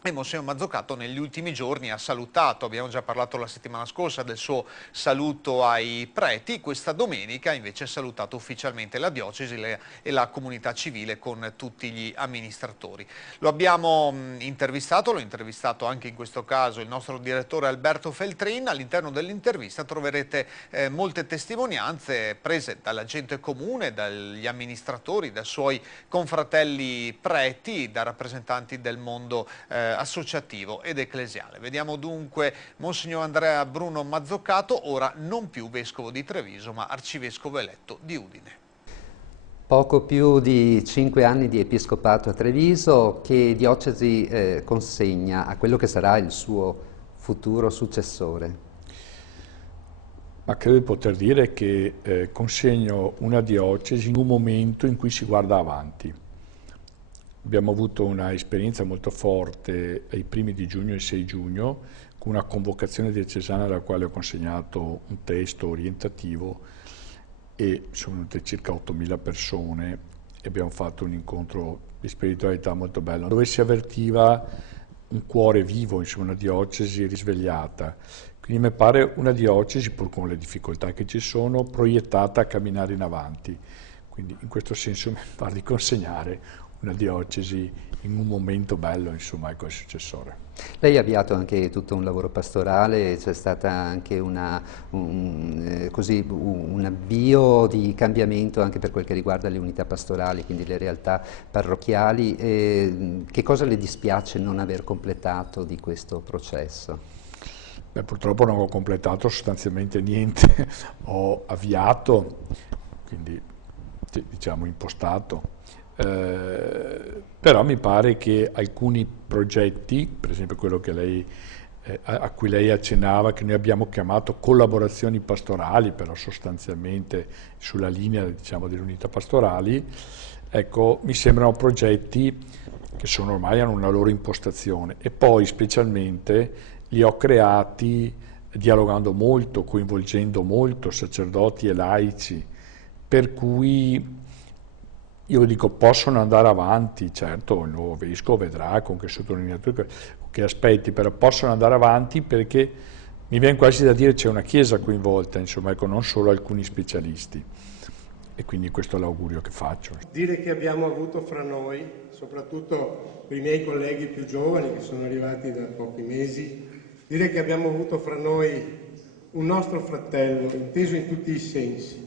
E Monsignor Mazzucato negli ultimi giorni ha salutato, abbiamo già parlato la settimana scorsa del suo saluto ai preti, questa domenica invece ha salutato ufficialmente la diocesi e la comunità civile con tutti gli amministratori. Lo abbiamo intervistato, l'ho intervistato anche in questo caso il nostro direttore Alberto Feltrin. All'interno dell'intervista troverete molte testimonianze prese dalla gente comune, dagli amministratori, dai suoi confratelli preti, da rappresentanti del mondo associativo ed ecclesiale. Vediamo dunque Monsignor Andrea Bruno Mazzucato, ora non più vescovo di Treviso, ma arcivescovo eletto di Udine. Poco più di 5 anni di episcopato a Treviso, che diocesi consegna a quello che sarà il suo futuro successore? Ma credo di poter dire che consegno una diocesi in un momento in cui si guarda avanti. Abbiamo avuto una esperienza molto forte ai primi di giugno e 6 giugno con una convocazione diocesana alla quale ho consegnato un testo orientativo e sono venute circa 8.000 persone e abbiamo fatto un incontro di spiritualità molto bello, dove si avvertiva un cuore vivo, insomma, una diocesi risvegliata. Quindi mi pare una diocesi, pur con le difficoltà che ci sono, proiettata a camminare in avanti. Quindi in questo senso mi pare di consegnare una diocesi in un momento bello, insomma, ecco, il successore. Lei ha avviato anche tutto un lavoro pastorale, c'è stata anche un avvio di cambiamento anche per quel che riguarda le unità pastorali, quindi le realtà parrocchiali. Che cosa le dispiace non aver completato di questo processo? Beh, purtroppo non ho completato sostanzialmente niente, ho avviato, quindi diciamo impostato. Però mi pare che alcuni progetti, per esempio quello che lei, a cui lei accennava, che noi abbiamo chiamato collaborazioni pastorali, però sostanzialmente sulla linea, diciamo, delle unità pastorali, ecco, mi sembrano progetti che sono ormai hanno una loro impostazione, e poi specialmente li ho creati dialogando molto, coinvolgendo molto sacerdoti e laici, per cui io dico possono andare avanti, certo il nuovo vescovo vedrà con che sottolineature, che aspetti, però possono andare avanti perché mi viene quasi da dire c'è una chiesa coinvolta, insomma, ecco, non solo alcuni specialisti, e quindi questo è l'augurio che faccio. Dire che abbiamo avuto fra noi, soprattutto i miei colleghi più giovani che sono arrivati da pochi mesi, dire che abbiamo avuto fra noi un nostro fratello, inteso in tutti i sensi,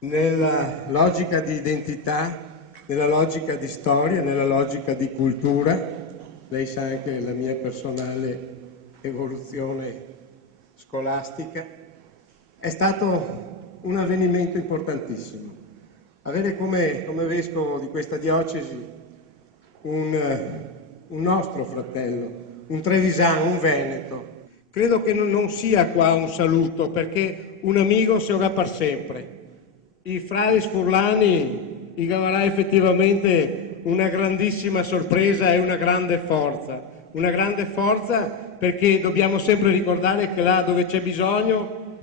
nella logica di identità, nella logica di storia, nella logica di cultura. Lei sa anche la mia personale evoluzione scolastica. È stato un avvenimento importantissimo. Avere come vescovo di questa diocesi un nostro fratello, un trevisano, un veneto. Credo che non sia qua un saluto, perché un amico si avrà per sempre. I frati Furlani gli avrà effettivamente una grandissima sorpresa e una grande forza perché dobbiamo sempre ricordare che là dove c'è bisogno,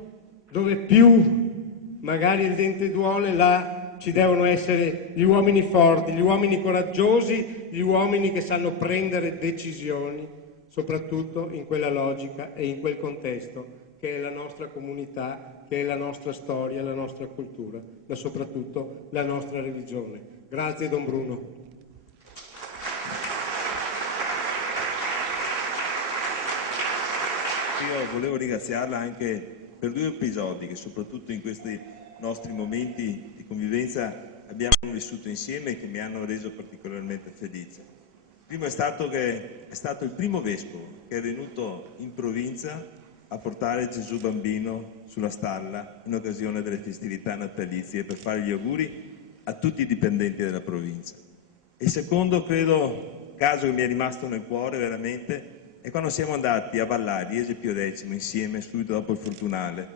dove più magari il dente duole, là ci devono essere gli uomini forti, gli uomini coraggiosi, gli uomini che sanno prendere decisioni, soprattutto in quella logica e in quel contesto che è la nostra comunità, che è la nostra storia, la nostra cultura, ma soprattutto la nostra religione. Grazie Don Bruno. Io volevo ringraziarla anche per due episodi che soprattutto in questi nostri momenti di convivenza abbiamo vissuto insieme e che mi hanno reso particolarmente felice. Il primo è stato il primo vescovo che è venuto in provincia a portare Gesù bambino sulla stalla in occasione delle festività natalizie per fare gli auguri a tutti i dipendenti della provincia. E il secondo, credo, caso che mi è rimasto nel cuore veramente è quando siamo andati a ballare Iese Pio X insieme subito dopo il Fortunale,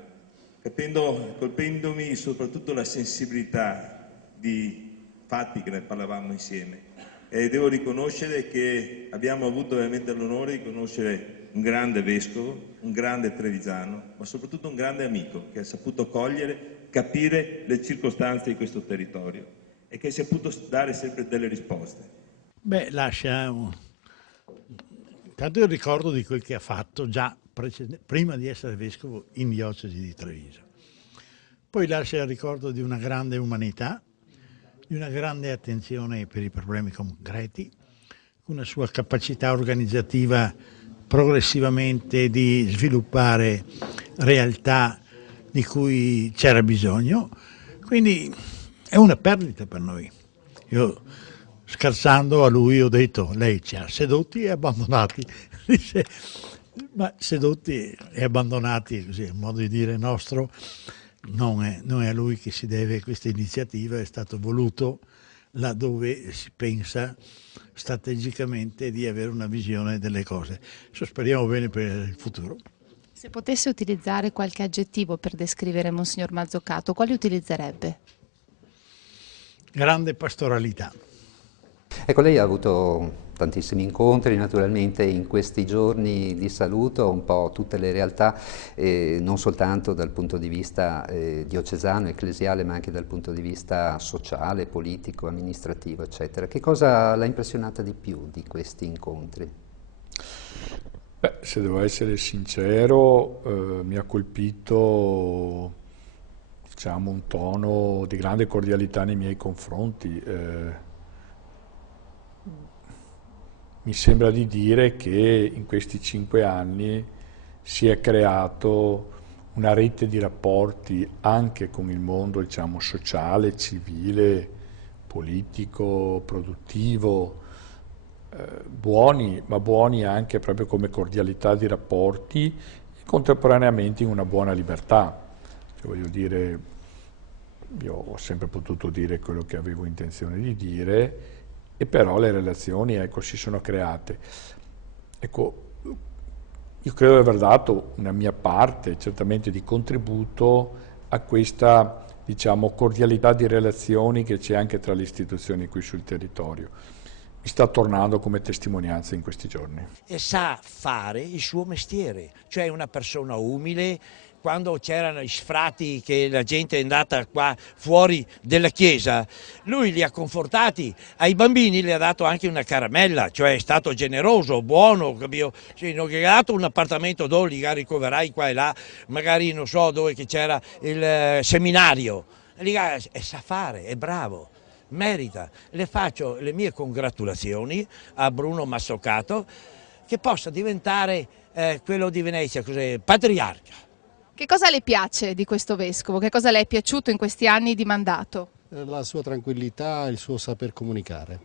colpendomi soprattutto la sensibilità di fatti che ne parlavamo insieme. E devo riconoscere che abbiamo avuto veramente l'onore di conoscere un grande vescovo, un grande trevigiano, ma soprattutto un grande amico che ha saputo cogliere, capire le circostanze di questo territorio e che ha saputo dare sempre delle risposte. Beh, lascia tanto il ricordo di quel che ha fatto già prima di essere vescovo in diocesi di Treviso. Poi lascia il ricordo di una grande umanità, di una grande attenzione per i problemi concreti, una sua capacità organizzativa progressivamente di sviluppare realtà di cui c'era bisogno, quindi è una perdita per noi. Io scherzando a lui ho detto: lei ci ha sedotti e abbandonati. Dice, ma sedotti e abbandonati, così è un modo di dire nostro, non è a lui che si deve questa iniziativa, è stato voluto laddove si pensa strategicamente di avere una visione delle cose. Speriamo bene per il futuro. Se potesse utilizzare qualche aggettivo per descrivere Monsignor Mazzucato, quali utilizzerebbe? Grande pastoralità. Ecco, lei ha avuto tantissimi incontri naturalmente in questi giorni di saluto, un po' tutte le realtà, non soltanto dal punto di vista diocesano, ecclesiale, ma anche dal punto di vista sociale, politico, amministrativo, eccetera. Che cosa l'ha impressionata di più di questi incontri? Beh, se devo essere sincero, mi ha colpito, diciamo, un tono di grande cordialità nei miei confronti. Mi sembra di dire che in questi 5 anni si è creato una rete di rapporti anche con il mondo, diciamo, sociale, civile, politico, produttivo, buoni, ma buoni anche proprio come cordialità di rapporti e contemporaneamente in una buona libertà. Cioè, voglio dire, io ho sempre potuto dire quello che avevo intenzione di dire, e però le relazioni, ecco, si sono create. Ecco, io credo di aver dato una mia parte, certamente di contributo, a questa, diciamo, cordialità di relazioni che c'è anche tra le istituzioni qui sul territorio. Mi sta tornando come testimonianza in questi giorni. E sa fare il suo mestiere, cioè una persona umile, quando c'erano i sfrati che la gente è andata qua fuori della chiesa, lui li ha confortati, ai bambini le ha dato anche una caramella, cioè è stato generoso, buono, capito? Cioè, non gli ha dato un appartamento dove li ricoverai qua e là, magari non so dove c'era il seminario, e sa fare, è bravo, merita. Le faccio le mie congratulazioni a Bruno Mazzucato, che possa diventare quello di Venezia, patriarca. Che cosa le piace di questo vescovo? Che cosa le è piaciuto in questi anni di mandato? La sua tranquillità, il suo saper comunicare.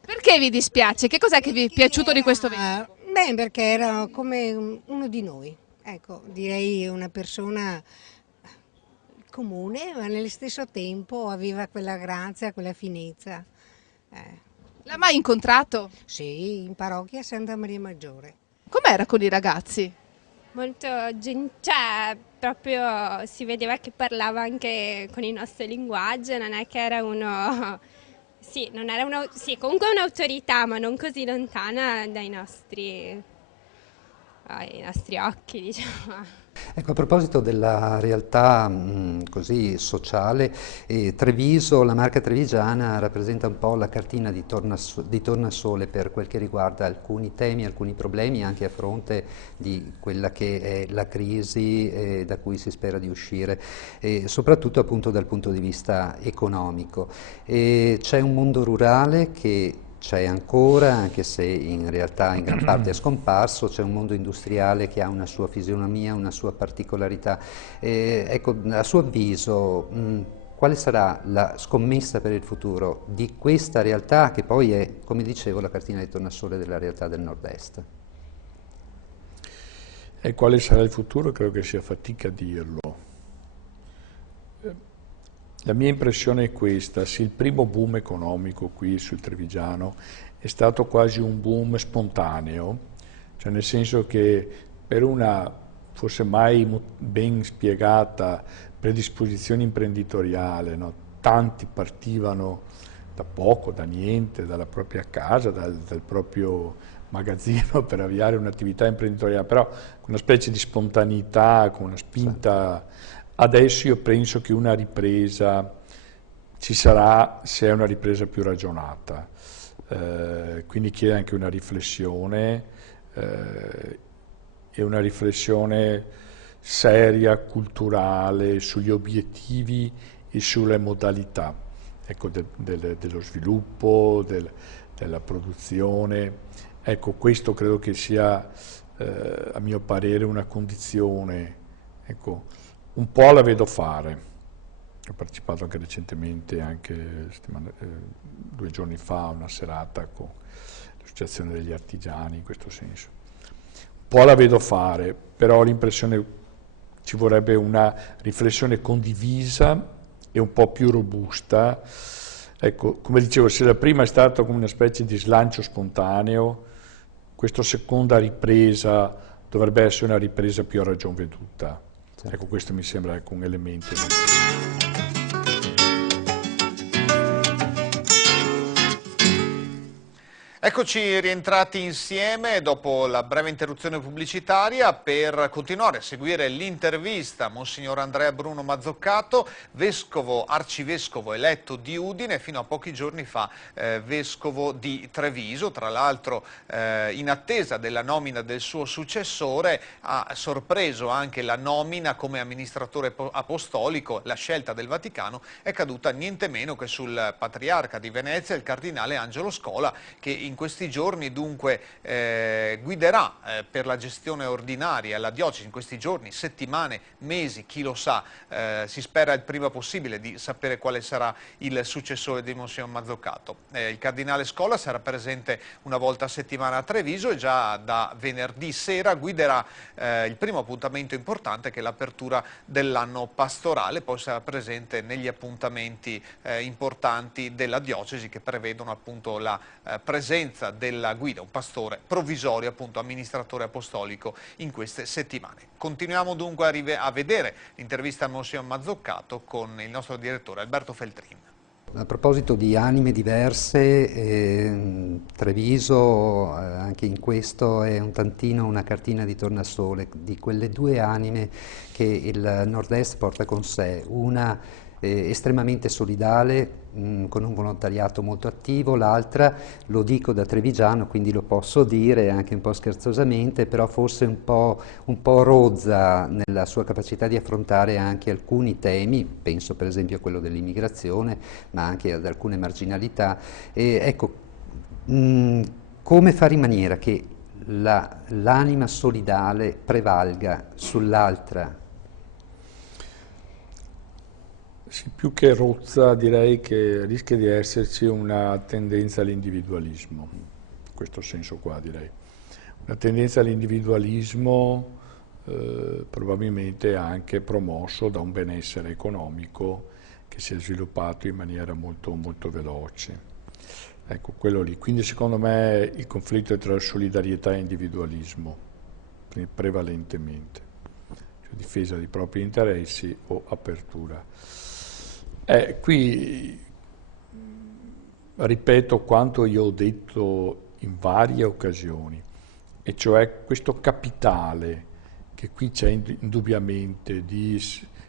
Perché vi dispiace? Che cos'è che vi è piaciuto di questo vescovo? Beh, perché era come uno di noi, ecco, direi una persona comune, ma nello stesso tempo aveva quella grazia, quella finezza. L'ha mai incontrato? Sì, in parrocchia a Santa Maria Maggiore. Com'era con i ragazzi? Molto cioè proprio si vedeva che parlava anche con il nostro linguaggio, non è che era uno, sì, non era uno, sì, comunque un'autorità, ma non così lontana dai nostri occhi, diciamo. Ecco, a proposito della realtà così sociale, Treviso, la Marca trevigiana rappresenta un po' la cartina di tornasole per quel che riguarda alcuni temi, alcuni problemi, anche a fronte di quella che è la crisi da cui si spera di uscire, soprattutto appunto dal punto di vista economico. C'è un mondo rurale che c'è ancora, anche se in realtà in gran parte è scomparso, c'è un mondo industriale che ha una sua fisionomia, una sua particolarità. Ecco, a suo avviso, quale sarà la scommessa per il futuro di questa realtà che poi è, come dicevo, la cartina di tornasole della realtà del nord-est? E quale sarà il futuro? Credo che sia fatica a dirlo. La mia impressione è questa: se il primo boom economico qui sul Trevigiano è stato quasi un boom spontaneo, cioè nel senso che per una forse mai ben spiegata predisposizione imprenditoriale, no? Tanti partivano da poco, da niente, dalla propria casa, dal proprio magazzino per avviare un'attività imprenditoriale, però con una specie di spontaneità, con una spinta. Adesso io penso che una ripresa ci sarà se è una ripresa più ragionata, quindi chiede anche una riflessione e una riflessione seria, culturale, sugli obiettivi e sulle modalità, ecco, dello sviluppo, della produzione. Ecco, questo credo che sia, a mio parere, una condizione, ecco. Un po' la vedo fare, ho partecipato anche recentemente, anche 2 giorni fa, a una serata con l'associazione degli artigiani in questo senso. Un po' la vedo fare, però ho l'impressione ci vorrebbe una riflessione condivisa e un po' più robusta. Ecco, come dicevo, se la prima è stata come una specie di slancio spontaneo, questa seconda ripresa dovrebbe essere una ripresa più a ragion veduta. Ecco, questo mi sembra un elemento. Eccoci rientrati insieme dopo la breve interruzione pubblicitaria per continuare a seguire l'intervista a Monsignor Andrea Bruno Mazzucato, vescovo, arcivescovo eletto di Udine, fino a pochi giorni fa vescovo di Treviso. Tra l'altro in attesa della nomina del suo successore ha sorpreso anche la nomina come amministratore apostolico. La scelta del Vaticano è caduta niente meno che sul patriarca di Venezia, il cardinale Angelo Scola, che in questi giorni dunque guiderà per la gestione ordinaria la diocesi, in questi giorni, settimane, mesi, chi lo sa, si spera il prima possibile di sapere quale sarà il successore di Monsignor Mazzucato. Il cardinale Scola sarà presente una volta a settimana a Treviso e già da venerdì sera guiderà il primo appuntamento importante, che è l'apertura dell'anno pastorale, poi sarà presente negli appuntamenti importanti della diocesi che prevedono appunto la presenza della guida, un pastore provvisorio, appunto amministratore apostolico in queste settimane. Continuiamo dunque a vedere l'intervista a Monsignor Mazzucato con il nostro direttore Alberto Feltrin. A proposito di anime diverse, Treviso anche in questo è un tantino una cartina di tornasole di quelle due anime che il Nord-Est porta con sé, una estremamente solidale, con un volontariato molto attivo, l'altra, lo dico da trevigiano, quindi lo posso dire anche un po' scherzosamente, però forse un po' rozza nella sua capacità di affrontare anche alcuni temi, penso per esempio a quello dell'immigrazione, ma anche ad alcune marginalità. Ecco, come fare in maniera che l'anima solidale prevalga sull'altra? Sì, più che rozza direi che rischia di esserci una tendenza all'individualismo, in questo senso qua direi. Una tendenza all'individualismo probabilmente anche promosso da un benessere economico che si è sviluppato in maniera molto, molto veloce. Ecco, quello lì. Quindi secondo me il conflitto è tra solidarietà e individualismo, prevalentemente, cioè difesa dei propri interessi o apertura. Qui ripeto quanto io ho detto in varie occasioni, e cioè questo capitale che qui c'è indubbiamente di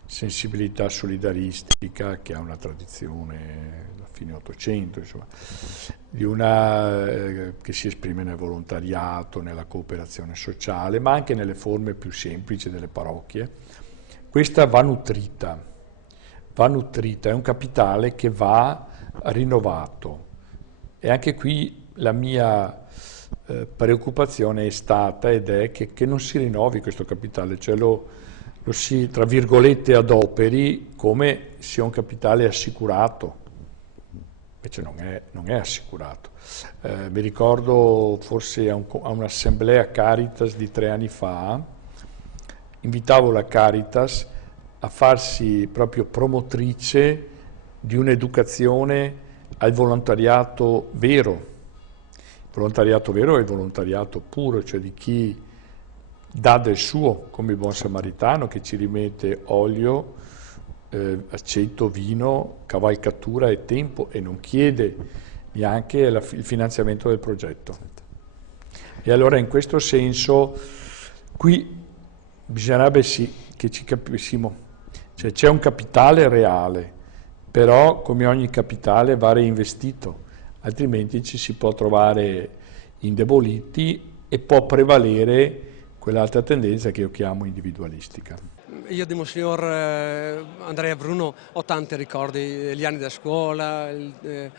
sensibilità solidaristica, che ha una tradizione da fine Ottocento, insomma, di una che si esprime nel volontariato, nella cooperazione sociale, ma anche nelle forme più semplici delle parrocchie. Questa va nutrita, è un capitale che va rinnovato, e anche qui la mia preoccupazione è stata ed è che non si rinnovi questo capitale, cioè lo si, tra virgolette, adoperi come sia un capitale assicurato, invece non è assicurato. Mi ricordo forse a un'assemblea Caritas di 3 anni fa, invitavo la Caritas a farsi proprio promotrice di un'educazione al volontariato vero. Il volontariato vero è il volontariato puro, cioè di chi dà del suo, come il buon samaritano che ci rimette olio, aceto, vino, cavalcatura e tempo, e non chiede neanche il finanziamento del progetto. E allora in questo senso qui bisognerebbe sì che ci capissimo. Cioè c'è un capitale reale, però come ogni capitale va reinvestito, altrimenti ci si può trovare indeboliti e può prevalere quell'altra tendenza che io chiamo individualistica. Io di Monsignor Andrea Bruno ho tanti ricordi, gli anni da scuola, i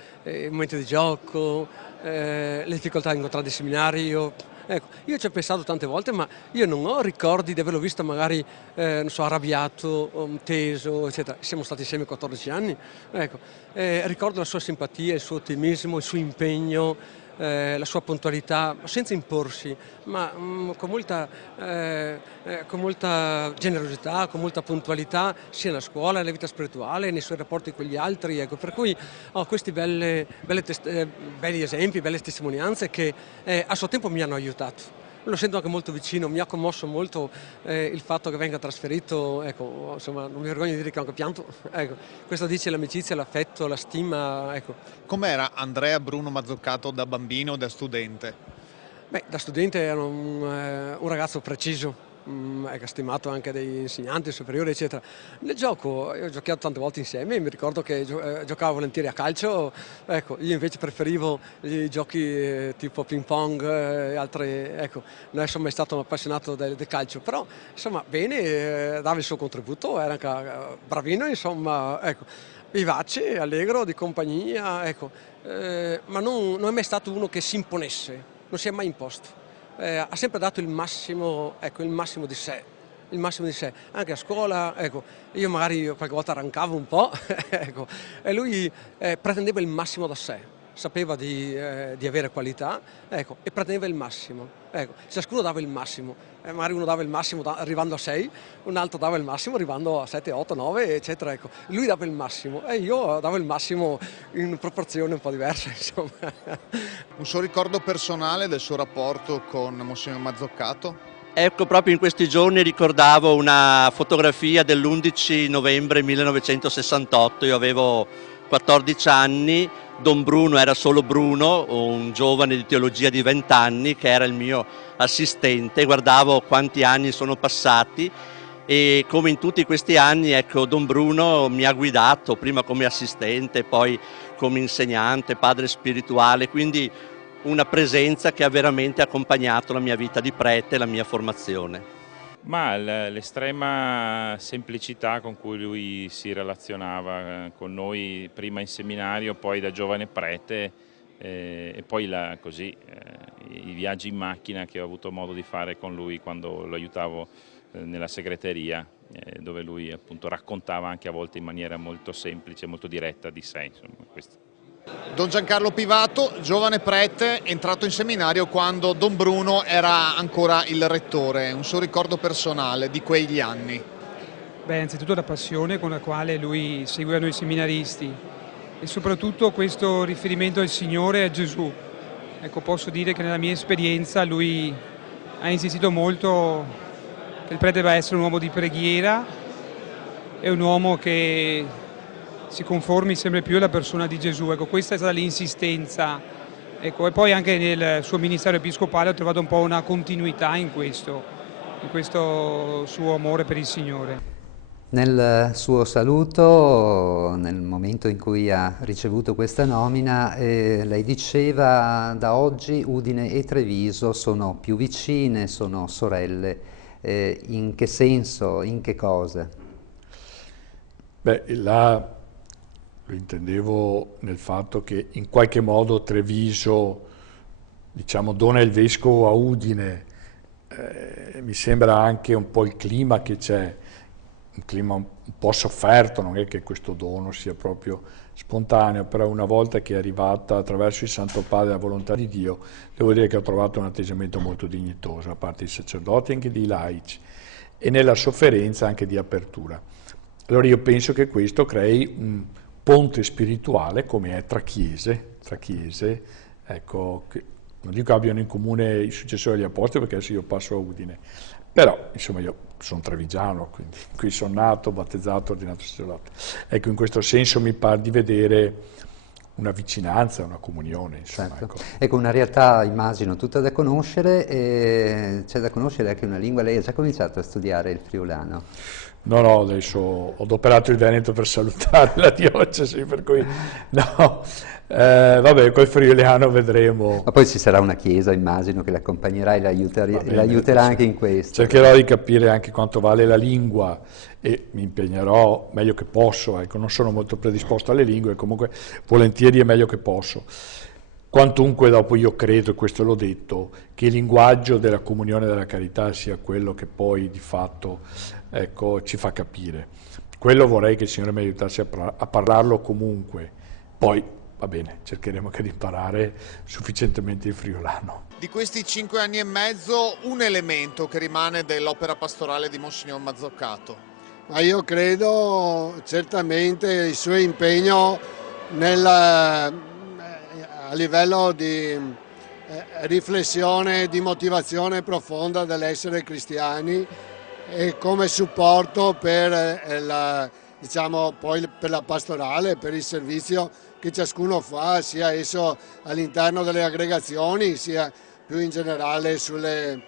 momenti di gioco, le difficoltà incontrate in seminario. Ecco, io ci ho pensato tante volte, ma io non ho ricordi di averlo visto magari, non so, arrabbiato, teso, eccetera. Siamo stati insieme 14 anni, ecco. Ricordo la sua simpatia, il suo ottimismo, il suo impegno, la sua puntualità, senza imporsi, ma con molta generosità, con molta puntualità, sia nella scuola, nella vita spirituale, nei suoi rapporti con gli altri. Ecco. Per cui ho questi belli esempi, belle testimonianze che a suo tempo mi hanno aiutato. Lo sento anche molto vicino, mi ha commosso molto il fatto che venga trasferito, ecco, insomma, non mi vergogno di dire che ho anche pianto, ecco, questo dice l'amicizia, l'affetto, la stima, ecco. Com'era Andrea Bruno Mazzoccato da bambino, da studente? Beh, da studente era un ragazzo preciso, stimato anche dagli insegnanti superiori, eccetera. Nel gioco, io ho giocato tante volte insieme, mi ricordo che giocavo volentieri a calcio, ecco, io invece preferivo i giochi tipo ping pong e altri, ecco, non sono mai stato un appassionato del calcio, però insomma bene, dava il suo contributo, era anche bravino, insomma, ecco, vivace, allegro, di compagnia, ecco, ma non è mai stato uno che si imponesse, non si è mai imposto. Ha sempre dato il massimo, ecco, il massimo di sé, anche a scuola, ecco, io magari qualche volta arrancavo un po', ecco, e lui pretendeva il massimo da sé, sapeva di avere qualità, ecco, e pretendeva il massimo, ecco, ciascuno dava il massimo, magari uno dava il massimo arrivando a 6, un altro dava il massimo arrivando a 7, 8, 9, eccetera, ecco, lui dava il massimo e io davo il massimo in proporzione un po' diversa, insomma. Un suo ricordo personale del suo rapporto con Monsignor Mazzoccato? Ecco, proprio in questi giorni ricordavo una fotografia dell'11 novembre 1968, io avevo 14 anni, Don Bruno era solo Bruno, un giovane di teologia di 20 anni che era il mio assistente. Guardavo quanti anni sono passati e come in tutti questi anni, ecco, Don Bruno mi ha guidato prima come assistente, poi come insegnante, padre spirituale, quindi una presenza che ha veramente accompagnato la mia vita di prete e la mia formazione. Ma l'estrema semplicità con cui lui si relazionava con noi, prima in seminario, poi da giovane prete, e poi i viaggi in macchina che ho avuto modo di fare con lui quando lo aiutavo nella segreteria, dove lui appunto raccontava anche a volte in maniera molto semplice, molto diretta di sé. Insomma, questo. Don Giancarlo Pivato, giovane prete, entrato in seminario quando Don Bruno era ancora il rettore, un suo ricordo personale di quegli anni. Beh, anzitutto la passione con la quale lui seguiva noi seminaristi e soprattutto questo riferimento al Signore e a Gesù. Ecco, posso dire che nella mia esperienza lui ha insistito molto che il prete deve essere un uomo di preghiera e un uomo che si conformi sempre più alla persona di Gesù. Ecco, questa è stata l'insistenza. Ecco, e poi anche nel suo ministero episcopale ho trovato un po' una continuità in questo suo amore per il Signore. Nel suo saluto, nel momento in cui ha ricevuto questa nomina, lei diceva: da oggi Udine e Treviso sono più vicine, sono sorelle. In che senso, in che cosa? Beh, lo intendevo nel fatto che in qualche modo Treviso, diciamo, dona il vescovo a Udine. Mi sembra anche un po' il clima che c'è, un clima un po' sofferto, non è che questo dono sia proprio spontaneo, però una volta che è arrivata attraverso il Santo Padre la volontà di Dio, devo dire che ho trovato un atteggiamento molto dignitoso da parte dei sacerdoti e anche dei laici, e nella sofferenza anche di apertura. Allora io penso che questo crei un ponte spirituale come è tra chiese, ecco, che non dico abbiano in comune i successori degli apostoli, perché adesso io passo a Udine, però insomma io sono trevigiano, quindi qui sono nato, battezzato, ordinato sacerdote. Ecco, in questo senso mi pare di vedere una vicinanza, una comunione, insomma. Certo. Ecco, una realtà immagino tutta da conoscere, e c'è da conoscere anche una lingua. Lei ha già cominciato a studiare il friulano? No, adesso ho adoperato il Veneto per salutare la diocesi, per cui no, vabbè, col friulano vedremo. Ma poi ci sarà una chiesa, immagino, che l'accompagnerà e l'aiuterà anche in questo. Cercherò di capire anche quanto vale la lingua e mi impegnerò meglio che posso, ecco, non sono molto predisposto alle lingue, comunque volentieri e meglio che posso. Quantunque dopo io credo, e questo l'ho detto, che il linguaggio della comunione della carità sia quello che poi di fatto, ecco, ci fa capire. Quello vorrei che il Signore mi aiutasse a parlarlo comunque. Poi, va bene, cercheremo anche di imparare sufficientemente il friulano. Di questi 5 anni e mezzo, un elemento che rimane dell'opera pastorale di Monsignor Mazzoccato. Ma io credo certamente il suo impegno a livello di riflessione, di motivazione profonda dell'essere cristiani e come supporto per poi per la pastorale, per il servizio che ciascuno fa, sia esso all'interno delle aggregazioni, sia più in generale sulla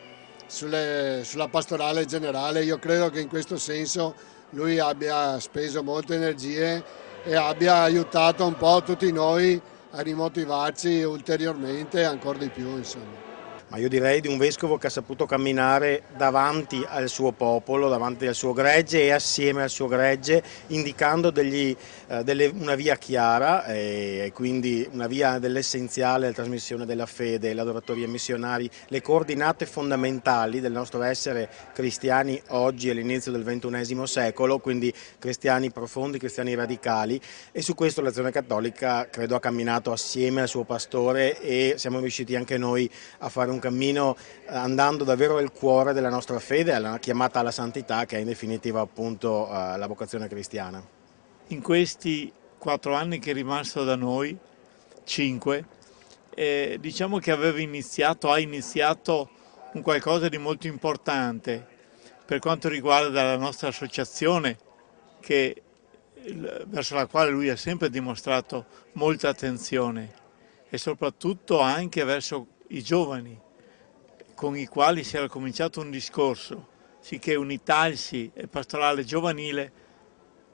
pastorale generale. Io credo che in questo senso lui abbia speso molte energie e abbia aiutato un po' tutti noi a rimotivarci ulteriormente ancora di più, insomma. Ma io direi di un vescovo che ha saputo camminare davanti al suo popolo, davanti al suo gregge e assieme al suo gregge, indicando una via chiara e quindi una via dell'essenziale, la trasmissione della fede, l'adoratoria ai missionari, le coordinate fondamentali del nostro essere cristiani oggi all'inizio del XXI secolo, quindi cristiani profondi, cristiani radicali, e su questo l'Azione Cattolica credo ha camminato assieme al suo pastore e siamo riusciti anche noi a fare un cammino andando davvero al cuore della nostra fede, alla chiamata alla santità, che è in definitiva appunto la vocazione cristiana. In questi 4 anni che è rimasto da noi, 5, diciamo che ha iniziato un qualcosa di molto importante per quanto riguarda la nostra associazione, che verso la quale lui ha sempre dimostrato molta attenzione, e soprattutto anche verso i giovani, con i quali si era cominciato un discorso, sicché Unitalsi e Pastorale Giovanile,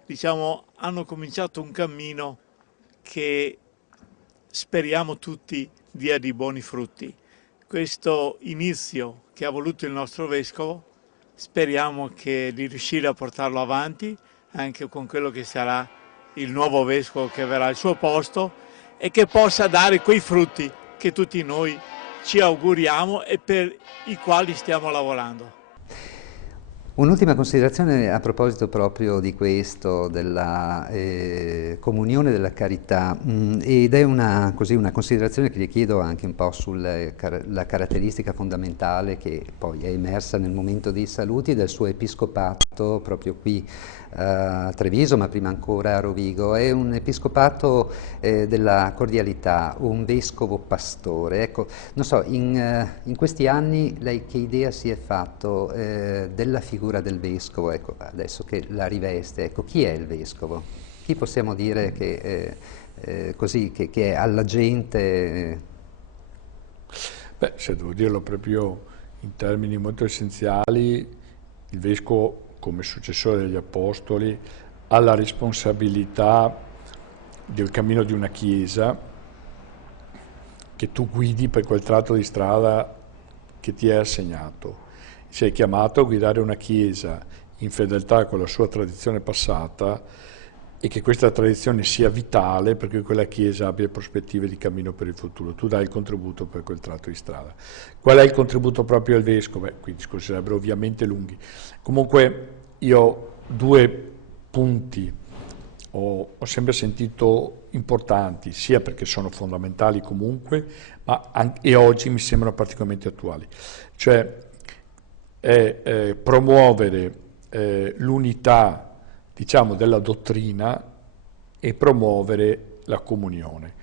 diciamo, hanno cominciato un cammino che speriamo tutti dia di buoni frutti. Questo inizio che ha voluto il nostro Vescovo, speriamo di riuscire a portarlo avanti anche con quello che sarà il nuovo Vescovo che verrà al suo posto, e che possa dare quei frutti che tutti noi ci auguriamo e per i quali stiamo lavorando. Un'ultima considerazione a proposito proprio di questo, della comunione della carità, ed è una considerazione che gli chiedo anche un po' sulla caratteristica fondamentale che poi è emersa nel momento dei saluti del suo episcopato proprio qui a Treviso, ma prima ancora a Rovigo. È un episcopato della cordialità, un vescovo pastore. Ecco, non so, in questi anni lei che idea si è fatto della figura del vescovo, ecco, adesso che la riveste, ecco, chi è il vescovo? Chi possiamo dire che è alla gente? Beh, se devo dirlo proprio in termini molto essenziali, il vescovo come successore degli apostoli ha la responsabilità del cammino di una chiesa che tu guidi per quel tratto di strada che ti è assegnato. Sei chiamato a guidare una chiesa in fedeltà con la sua tradizione passata e che questa tradizione sia vitale perché quella chiesa abbia prospettive di cammino per il futuro. Tu dai il contributo per quel tratto di strada. Qual è il contributo proprio del vescovo? Qui i discorsi sarebbero ovviamente lunghi. Comunque io due punti ho sempre sentito importanti, sia perché sono fondamentali comunque, e oggi mi sembrano particolarmente attuali. Cioè è promuovere l'unità, diciamo, della dottrina e promuovere la comunione.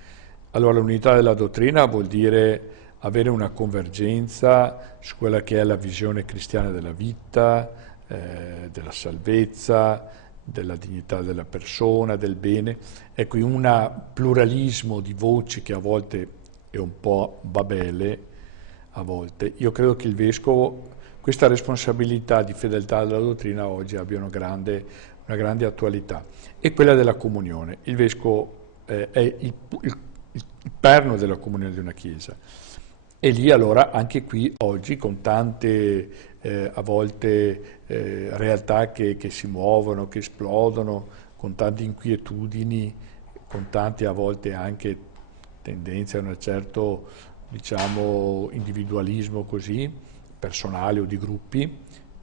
Allora l'unità della dottrina vuol dire avere una convergenza su quella che è la visione cristiana della vita, della salvezza, della dignità della persona, del bene. Ecco, in un pluralismo di voci che a volte è un po' babele, a volte, io credo che il Vescovo questa responsabilità di fedeltà alla dottrina oggi abbia una grande attualità, e quella della comunione. Il Vescovo è il perno della comunione di una Chiesa, e lì allora anche qui oggi con tante a volte realtà che si muovono, che esplodono, con tante inquietudini, con tante a volte anche tendenze a un certo, diciamo, individualismo così, personale o di gruppi,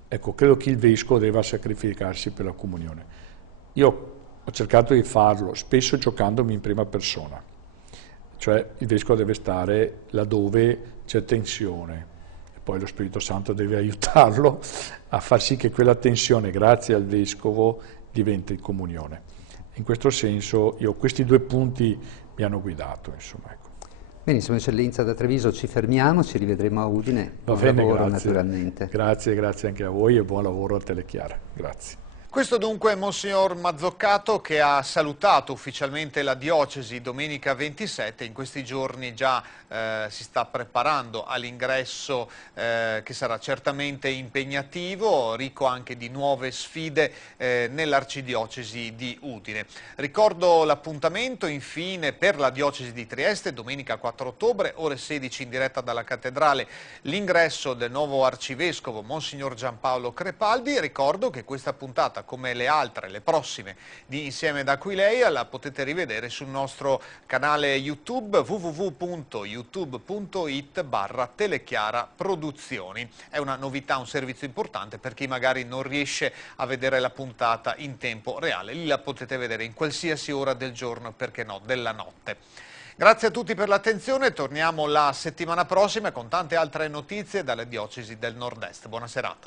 ecco, credo che il Vescovo debba sacrificarsi per la comunione. Io ho cercato di farlo, spesso giocandomi in prima persona, cioè il Vescovo deve stare laddove c'è tensione, e poi lo Spirito Santo deve aiutarlo a far sì che quella tensione, grazie al Vescovo, diventi comunione. In questo senso, questi due punti mi hanno guidato, insomma, ecco. Benissimo, Eccellenza, da Treviso ci fermiamo, ci rivedremo a Udine. Buon lavoro, naturalmente. Grazie anche a voi e buon lavoro a Telechiara. Grazie. Questo dunque è Monsignor Mazzoccato, che ha salutato ufficialmente la diocesi domenica 27. In questi giorni già si sta preparando all'ingresso che sarà certamente impegnativo, ricco anche di nuove sfide nell'arcidiocesi di Udine. Ricordo l'appuntamento infine per la diocesi di Trieste, domenica 4 ottobre, ore 16 in diretta dalla cattedrale, l'ingresso del nuovo arcivescovo Monsignor Giampaolo Crepaldi. Ricordo che questa puntata, come le altre, le prossime di Insieme ad Aquileia, la potete rivedere sul nostro canale YouTube www.youtube.it/Telechiara Produzioni. È una novità, un servizio importante per chi magari non riesce a vedere la puntata in tempo reale. Lì la potete vedere in qualsiasi ora del giorno, perché no, della notte. Grazie a tutti per l'attenzione, torniamo la settimana prossima con tante altre notizie dalle diocesi del Nord-Est. Buona serata.